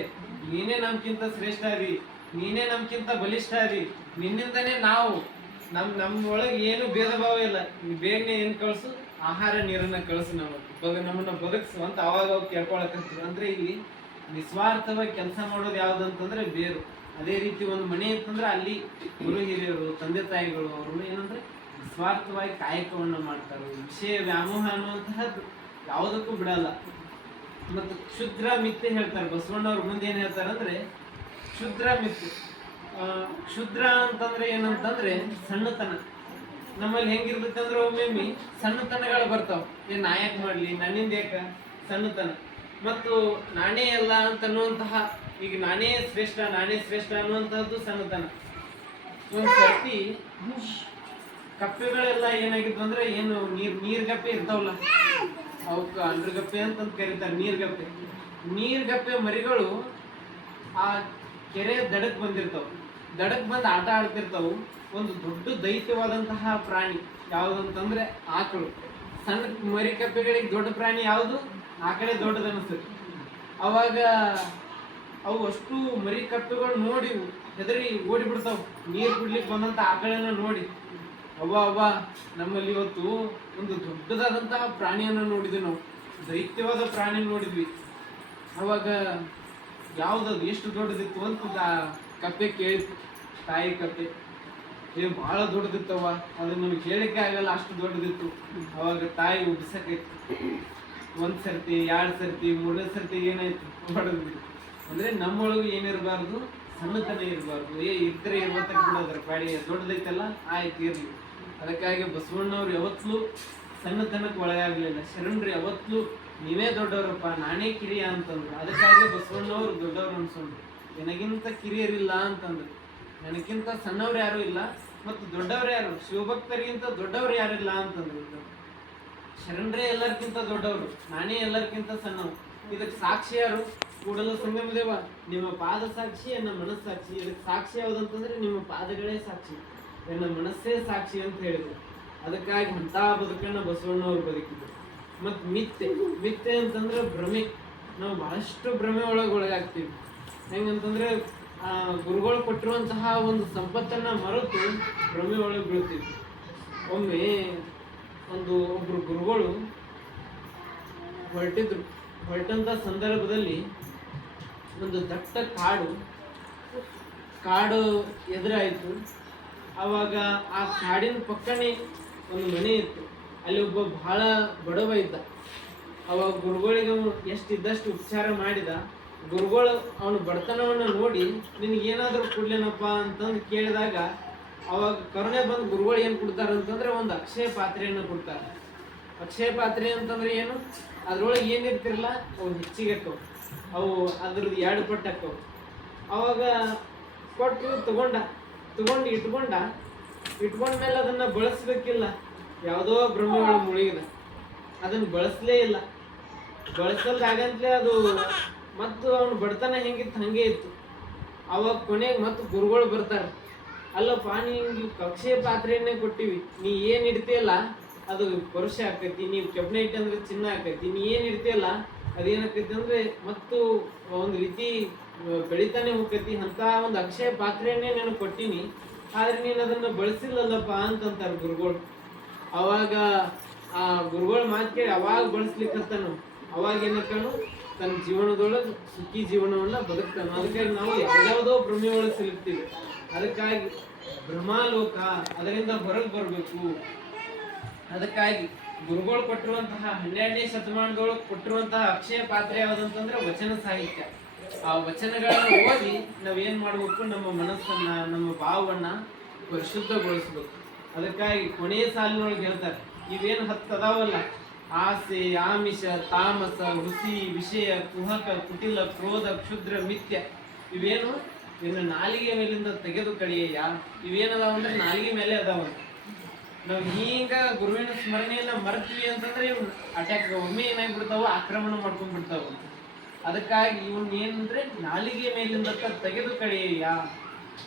ನೀನೇ ನಮ್ಗಿಂತ ಶ್ರೇಷ್ಠ ಅದಿ, ನೀನೇ ನಮ್ಗಿಂತ ಬಲಿಷ್ಠ ಅದಿ, ನಿನ್ನಿಂದನೇ ನಾವು, ನಮ್ಮೊಳಗೆ ಏನು ಭೇದ ಭಾವ ಇಲ್ಲ. ಬೇಗನೆ ಏನ್ ಕಳ್ಸು, ಆಹಾರ ನೀರನ್ನ ಕಳಿಸು ನಮ್ಮನ್ನ ಬದುಕಿಸು ಅಂತ ಅವಾಗ ಅವ್ ಕೇಳ್ಕೊಳಕಂತೀವಿ. ಅಂದ್ರೆ ಇಲ್ಲಿ ನಿಸ್ವಾರ್ಥವಾಗಿ ಕೆಲಸ ಮಾಡೋದು ಯಾವ್ದಂತಂದ್ರೆ ಬೇರು. ಅದೇ ರೀತಿ ಒಂದು ಮನೆ ಅಂತಂದ್ರೆ ಅಲ್ಲಿ ಗುರು ಹಿರಿಯರು ತಂದೆ ತಾಯಿಗಳು ಅವರು ಏನಂದ್ರೆ ನಿಸ್ವಾರ್ಥವಾಗಿ ಕಾಯಕವನ್ನು ಮಾಡ್ತಾರೆ. ವಿಷಯ ವ್ಯಾಮೋಹ ಅನ್ನುವಂತಹದ್ದು ಯಾವುದಕ್ಕೂ ಬಿಡಲ್ಲ. ಮತ್ತು ಕ್ಷುದ್ರ ಮಿಥ್ಯೆ ಹೇಳ್ತಾರೆ ಬಸವಣ್ಣವ್ರ ಮುಂದೆ ಏನ್ ಹೇಳ್ತಾರಂದ್ರೆ ಕ್ಷುದ್ರ ಮಿಥ್ಯೆ. ಕ್ಷುದ್ರ ಅಂತಂದ್ರೆ ಏನಂತಂದ್ರೆ ಸಣ್ಣತನ. ನಮ್ಮಲ್ಲಿ ಹೆಂಗಿರ್ತೈತಂದ್ರೆ ಒಮ್ಮೊಮ್ಮೆ ಸಣ್ಣತನಗಳು ಬರ್ತಾವ. ಏನ್ ನಾಯಕ್ ಮಾಡ್ಲಿ ನನ್ನಿಂದ ಯಾಕ ಸಣ್ಣತನ. ಮತ್ತು ನಾನೇ ಅಲ್ಲ ಅಂತ ಅನ್ನುವಂತಹ, ಈಗ ನಾನೇ ಶ್ರೇಷ್ಠ ಅನ್ನುವಂತಹದ್ದು ಸಣ್ಣತನ. ಒಂದ್ ಸರ್ತಿ ಕಪ್ಪೆಗಳೆಲ್ಲ ಏನಾಗಿದ್ವು ಅಂದ್ರೆ ಏನು ನೀರ್ಗಪ್ಪೆ ಇರ್ತಾವಲ್ಲ, ಅವಕ್ಕ ಅಂಡ್ರಗಪ್ಪೆ ಅಂತಂದು ಕರೀತಾರೆ. ನೀರ್ಗಪ್ಪೆ ಮರಿಗಳು ಆ ಕೆರೆ ದಡಕ್ ಬಂದಿರ್ತಾವ. ದಡಕ್ ಬಂದು ಆಟ ಆಡ್ತಿರ್ತಾವು. ಒಂದು ದೊಡ್ಡ ದೈತ್ಯವಾದಂತಹ ಪ್ರಾಣಿ ಯಾವ್ದಂತಂದ್ರೆ ಆಕಳು. ಸಣ್ಣ ಮರಿ ಕಪ್ಪೆಗಳಿಗೆ ದೊಡ್ಡ ಪ್ರಾಣಿ ಯಾವುದು? ಆಕಳೆ ದೊಡ್ಡದ ಅನಿಸ್ತದೆ. ಅವಾಗ ಅವು ಅಷ್ಟು ಮರಿ ಕಪ್ಪೆಗಳು ನೋಡಿ ಹೆದರಿ ಓಡಿ ಬಿಡ್ತಾವ. ನೀರ್ ಕುಡ್ಲಿಕ್ಕೆ ಬಂದಂತ ಆಕಳನ್ನ ನೋಡಿ ಅವ್ವ ನಮ್ಮಲ್ಲಿ ಇವತ್ತು ಒಂದು ದೊಡ್ಡದಾದಂತಹ ಪ್ರಾಣಿಯನ್ನ ನೋಡಿದ್ವಿ ನಾವು, ದೈತ್ಯವಾದ ಪ್ರಾಣಿ ನೋಡಿದ್ವಿ. ಅವಾಗ ಯಾವ್ದದು ಎಷ್ಟು ದೊಡ್ಡದಿತ್ತು ಅಂತ ಕಪ್ಪೆ ಕೇಳಿತು. ತಾಯಿ ಕಪ್ಪೆ ಬಹಳ ದೊಡ್ಡದಿತ್ತವ, ಅದು ನಮ್ಗೆ ಹೇಳಿಕೆ ಆಗಲ್ಲ, ಅಷ್ಟು ದೊಡ್ಡದಿತ್ತು. ಅವಾಗ ತಾಯಿ ಉಬ್ಸಕೈತಿ. ಒಂದ್ ಸರ್ತಿ 2 ಸರ್ತಿ 3ನೇ ಸರ್ತಿ ಏನಾಯ್ತು ಹೊಡೆದ್ವಿ. ಅಂದ್ರೆ ನಮ್ಮೊಳಗೂ ಏನಿರಬಾರ್ದು, ಸಣ್ಣತನ ಇರಬಾರ್ದು. ಇದ್ರೆ ಇರ್ಬತ್ತಕ್ಕೆ ಬಿಡೋದ್ರ ಪಾಡಿ, ದೊಡ್ಡದೈತಲ್ಲ ಆಯ್ತು ಇರ್ಲಿ. ಅದಕ್ಕಾಗಿ ಬಸವಣ್ಣವ್ರು ಯಾವತ್ತೂ ಸಣ್ಣತನಕ್ಕೆ ಒಳಗಾಗ್ಲಿಲ್ಲ. ಶರಣರು ಯಾವತ್ತೂ ನೀವೇ ದೊಡ್ಡವರಪ್ಪ, ನಾನೇ ಕಿರಿಯ ಅಂತಂದ್ರು. ಅದಕ್ಕಾಗಿ ಬಸವಣ್ಣವ್ರು ದೊಡ್ಡವ್ರು ಅನ್ಸಂದ್ರು. ನನಗಿಂತ ಕಿರಿಯರಿಲ್ಲ ಅಂತಂದ್ರು. ನನಗಿಂತ ಸಣ್ಣವ್ರು ಯಾರು ಇಲ್ಲ ಮತ್ತು ದೊಡ್ಡವ್ರು ಯಾರು, ಶಿವಭಕ್ತರಿಗಿಂತ ದೊಡ್ಡವ್ರು ಯಾರಿಲ್ಲ ಅಂತಂದ್ರು. ಶರಣರೇ ಎಲ್ಲರಿಗಿಂತ ದೊಡ್ಡವರು, ನಾನೇ ಎಲ್ಲರಿಗಿಂತ ಸಣ್ಣವು. ಇದಕ್ಕೆ ಸಾಕ್ಷಿ ಯಾರು? ಕೂಡಲ ಸಂಗಮ ದೇವ. ನಿಮ್ಮ ಪಾದ ಸಾಕ್ಷಿ, ನನ್ನ ಮನಸ್ಸು ಸಾಕ್ಷಿ. ಇದಕ್ಕೆ ಸಾಕ್ಷಿ ಯಾವ್ದಂತಂದ್ರೆ ನಿಮ್ಮ ಪಾದಗಳೇ ಸಾಕ್ಷಿ, ನನ್ನ ಮನಸ್ಸೇ ಸಾಕ್ಷಿ ಅಂತ ಹೇಳಿದ್ರು. ಅದಕ್ಕಾಗಿ ಅಂತ ಬದುಕನ್ನ ಬಸವಣ್ಣವ್ರು ಬದುಕಿದ್ರು. ಮತ್ತು ಮಿಥ್ಯೆ ಅಂತಂದ್ರೆ ಭ್ರಮೆ. ನಾವು ಬಹಳಷ್ಟು ಭ್ರಮೆ ಒಳಗಾಗ್ತೀವಿ. ಹೆಂಗಂತಂದ್ರೆ ಗುರುಗಳು ಕೊಟ್ಟಿರುವಂತಹ ಒಂದು ಸಂಪತ್ತನ್ನ ಮರೆತು ಭ್ರಮೆ ಒಳಗೆ ಬೀಳ್ತೀವಿ. ಒಮ್ಮೆ ಒಬ್ರು ಗುರುಗಳು ಹೊರಟಂತ ಸಂದರ್ಭದಲ್ಲಿ ಒಂದು ದಟ್ಟ ಕಾಡು ಎದುರಾಯಿತು. ಆವಾಗ ಆ ಕಾಡಿನ ಪಕ್ಕನೇ ಒಂದು ಮನೆ ಇತ್ತು. ಅಲ್ಲಿ ಒಬ್ಬ ಬಹಳ ಬಡವ ಇದ್ದ. ಅವಾಗ ಗುರುಗಳಿಗೆ ಎಷ್ಟಿದ್ದಷ್ಟು ಉಪಚಾರ ಮಾಡಿದ. ಗುರುಗಳು ಅವನ ಬಡತನವನ್ನ ನೋಡಿ ನಿನಗೇನಾದ್ರೂ ಕೊಡ್ಲೇನಪ್ಪ ಅಂತಂದು ಕೇಳಿದಾಗ ಅವಾಗ ಕರುಣೆ ಬಂದು ಗುರುಗಳು ಏನು ಕೊಡ್ತಾರಂತಂದ್ರೆ ಒಂದು ಅಕ್ಷಯ ಪಾತ್ರೆಯನ್ನು ಕೊಡ್ತಾರೆ. ಅಕ್ಷಯ ಪಾತ್ರೆ ಅಂತಂದ್ರೆ ಏನು? ಅದ್ರೊಳಗೆ ಏನಿರ್ತಿರಲ್ಲ ಅವು ಹೆಚ್ಚಿಗೆ ಅಕ್ಕವು, ಅವು ಅದ್ರದ್ದು 2 ಪಟ್ಟು ಅಕ್ಕವು. ಅವಾಗ ಕೊಟ್ಟು ತಗೊಂಡು ಇಟ್ಕೊಂಡ್ಮೇಲೆ ಅದನ್ನ ಬಳಸ್ಬೇಕಿಲ್ಲ. ಯಾವುದೋ ಭ್ರಮೆ ಒಳಗೆ ಮುಳುಗಿದ, ಅದನ್ನ ಬಳಸಲೇ ಇಲ್ಲ. ಬಳಸಲ್ದಾಗಂತಲೇ ಅದು ಮತ್ತು ಅವನು ಬಡತನ ಹೆಂಗಿತ್ತು ಹಂಗೆ ಇತ್ತು. ಅವಾಗ ಕೊನೆಗೆ ಮತ್ತು ಗುರುಗಳು ಬರ್ತಾರೆ. ಅಲ್ಲಪ್ಪ ನಿಂಗೆ ಅಕ್ಷಯ ಪಾತ್ರೆಯನ್ನೇ ಕೊಟ್ಟಿವಿ, ನೀ ಏನು ಇಡ್ತೀಯಲ್ಲ ಅದು ಪರುಷ ಆಕೈತಿ, ನೀವು ಕೆಬ್ಬಣ ಇಟ್ಟು ಅಂದ್ರೆ ಚಿನ್ನ ಆಕೈತಿ, ನೀ ಏನು ಇಡ್ತೀಯಲ್ಲ ಅದೇನಾಕೈತಿ ಅಂದ್ರೆ ಮತ್ತು ಒಂದು ರೀತಿ ಬೆಳಿತಾನೆ ಹೋಗ್ತೈತಿ. ಅಂತ ಒಂದು ಅಕ್ಷಯ ಪಾತ್ರೆಯನ್ನೇ ನಾನು ಕೊಟ್ಟಿನಿ, ಆದ್ರೆ ನೀನು ಅದನ್ನ ಬಳಸಿಲ್ಲಲ್ಲಪ್ಪ ಅಂತಂತಾರೆ ಗುರುಗಳು. ಅವಾಗ ಆ ಗುರುಗಳ ಮಾತು ಕೇಳಿ ಅವಾಗ ಬಳಸ್ಲಿಕ್ಕತ್ತಾನು. ಅವಾಗ ಏನಕ್ಕನು ತನ್ನ ಜೀವನದೊಳಗೆ ಸುಖಿ ಜೀವನವನ್ನ ಬದುಕ್ತಾನೆ. ಅದಕ್ಕಾಗಿ ನಾವು ಯಾವ್ಯಾವುದೋ ಭ್ರಮೆ ಒಳಗೆ ಸಿಲುಕ್ತೀವಿ. ಅದಕ್ಕಾಗಿ ಭ್ರಮಾಲೋಕ, ಅದರಿಂದ ಹೊರಗೆ ಬರಬೇಕು. ಅದಕ್ಕಾಗಿ ಗುರುಗಳು ಕೊಟ್ಟಿರುವಂತಹ 12ನೇ ಶತಮಾನದೊಳಗೆ ಕೊಟ್ಟಿರುವಂತಹ ಅಕ್ಷಯ ಪಾತ್ರೆ ಯಾವುದಂತಂದ್ರೆ ವಚನ ಸಾಹಿತ್ಯ. ಆ ವಚನಗಳನ್ನ ಓದಿ ನಾವೇನ್ ಮಾಡ್ಬೇಕು, ನಮ್ಮ ಮನಸ್ಸನ್ನ ನಮ್ಮ ಭಾವವನ್ನ ಪರಿಶುದ್ಧಗೊಳಿಸ್ಬೇಕು. ಅದಕ್ಕಾಗಿ ಕೊನೆಯ ಸಾಲಿನೊಳಗೆ ಹೇಳ್ತಾರೆ, ಇವೇನು 10 ಅದಾವಲ್ಲ, ಆಸೆ, ಆಮಿಷ, ತಾಮಸ, ಹುಸಿ, ವಿಷಯ, ಕುಹಕ, ಕುಟಿಲ, ಕ್ರೋಧ, ಕ್ಷುದ್ರ, ಮಿಥ್ಯ, ಇವೇನು ಇನ್ನು ನಾಲಿಗೆ ಮೇಲಿಂದ ತೆಗೆದು ಕಡಿಯ. ಇವೇನದಾವ ಅಂದ್ರೆ ನಾಲಿಗೆ ಮೇಲೆ ಅದಾವ. ನಾವು ಈಗ ಗುರುವಿನ ಸ್ಮರಣೆಯನ್ನ ಮರ್ತೀವಿ ಅಂತಂದ್ರೆ ಇವ್ ಅಟ್ಯಾಕ್ ಒಮ್ಮೆ ಏನಾಗ್ಬಿಡ್ತಾವ, ಆಕ್ರಮಣ ಮಾಡ್ಕೊಂಡ್ಬಿಡ್ತಾವ. ಅದಕ್ಕಾಗಿ ಇವನ್ ಏನಂದ್ರೆ ನಾಲಿಗೆ ಮೇಲಿಂದ ತೆಗೆದು ಕಡಿಯ.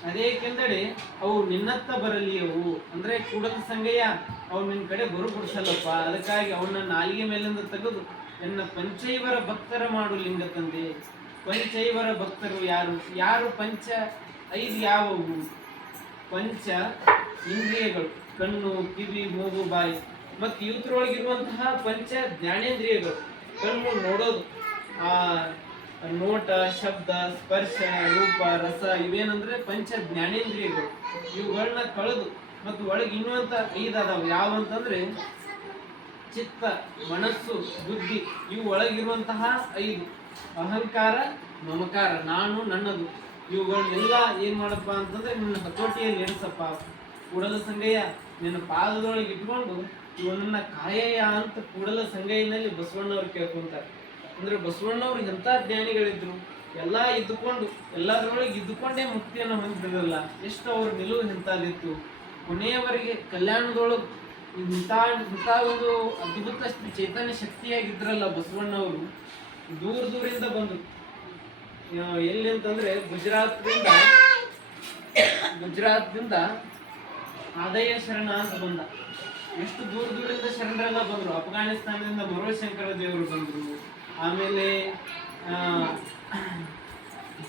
ಅದೇಕೆಂದರೆ ಅವು ನಿನ್ನತ್ತ ಬರಲಿ. ಅವು ಅಂದ್ರೆ ಕೂಡಲ ಸಂಗಯ್ಯ ಅವು ನಿನ್ನ ಕಡೆ ಬರುಪಡಿಸಲ್ಲಪ್ಪ. ಅದಕ್ಕಾಗಿ ಅವನ್ನ ನಾಲಿಗೆ ಮೇಲಿಂದ ತೆಗೆದು ಎನ್ನ ಪಂಚೈವರ ಭಕ್ತರ ಮಾಡು ಲಿಂಗ ತಂದೆ. ಪಂಚೈವರ ಭಕ್ತರು ಯಾರು? ಪಂಚ 5 ಯಾವುವು? ಪಂಚ ಇಂದ್ರಿಯಗಳು, ಕಣ್ಣು, ಕಿವಿ, ಮೂಗು, ಬಾಯಿ. ಮತ್ತು ಇವತ್ರೊಳಗಿರುವಂತಹ ಪಂಚ ಜ್ಞಾನೇಂದ್ರಿಯಗಳು, ಕಣ್ಣು ನೋಡೋದು, ಆ ನೋಟ, ಶಬ್ದ, ಸ್ಪರ್ಶ, ರೂಪ, ರಸ ಇವೇನಂದ್ರೆ ಪಂಚ ಜ್ಞಾನೇಂದ್ರಿಯಗಳು. ಇವುಗಳನ್ನ ಕಳೆದು ಮತ್ತು ಒಳಗೆ ಇನ್ನುವಂತ 5 ಅದಾವ. ಯಾವ ಅಂತಂದ್ರೆ ಚಿತ್ತ, ಮನಸ್ಸು, ಬುದ್ಧಿ. ಇವು ಒಳಗಿರುವಂತಹ 5: ಅಹಂಕಾರ, ಮಮಕಾರ, ನಾನು, ನನ್ನದು. ಇವುಗಳನ್ನೆಲ್ಲ ಏನ್ ಮಾಡಪ್ಪ ಅಂತಂದ್ರೆ ನಿನ್ನ ಹತೋಟಿಯಲ್ಲಿ ಇರಿಸಪ್ಪ. ಕೂಡಲ ಸಂಗಯ್ಯ ನಿನ್ನ ಪಾದದೊಳಗೆ ಇಟ್ಕೊಂಡು ಇವನನ್ನ ಕಾಯಯ್ಯ ಅಂತ ಕೂಡಲ ಸಂಗಯ್ಯನಲ್ಲಿ ಬಸವಣ್ಣವ್ರು ಕೇಳ್ಕೊಂತಾರೆ. ಅಂದ್ರೆ ಬಸವಣ್ಣವ್ರು ಎಂಥ ಜ್ಞಾನಿಗಳಿದ್ರು, ಎಲ್ಲ ಇದ್ದುಕೊಂಡು ಎಲ್ಲದರೊಳಗೆ ಇದ್ದುಕೊಂಡೇ ಮುಕ್ತಿಯನ್ನು ಹೊಂದಿರಲ್ಲ. ಎಷ್ಟು ಅವ್ರ ನಿಲುವು ಎಂಥದಿತ್ತು. ಕೊನೆಯವರೆಗೆ ಕಲ್ಯಾಣದೊಳಗೆ ಇಂಥ ಒಂದು ಅದ್ಭುತ ಚೈತನ್ಯ ಶಕ್ತಿಯಾಗಿದ್ರಲ್ಲ ಬಸವಣ್ಣವರು. ದೂರದಿಂದ ಬಂದರು. ಎಲ್ಲಿ ಅಂತಂದ್ರೆ ಗುಜರಾತ್ದಿಂದ ಆದಯ ಶರಣ ಅಂತ ಬಂದ. ಎಷ್ಟು ದೂರದಿಂದ ಶರಣರೆಲ್ಲ ಬಂದರು. ಅಫ್ಘಾನಿಸ್ತಾನದಿಂದ ಮರುಶಂಕರ ದೇವರು ಬಂದರು. ಆಮೇಲೆ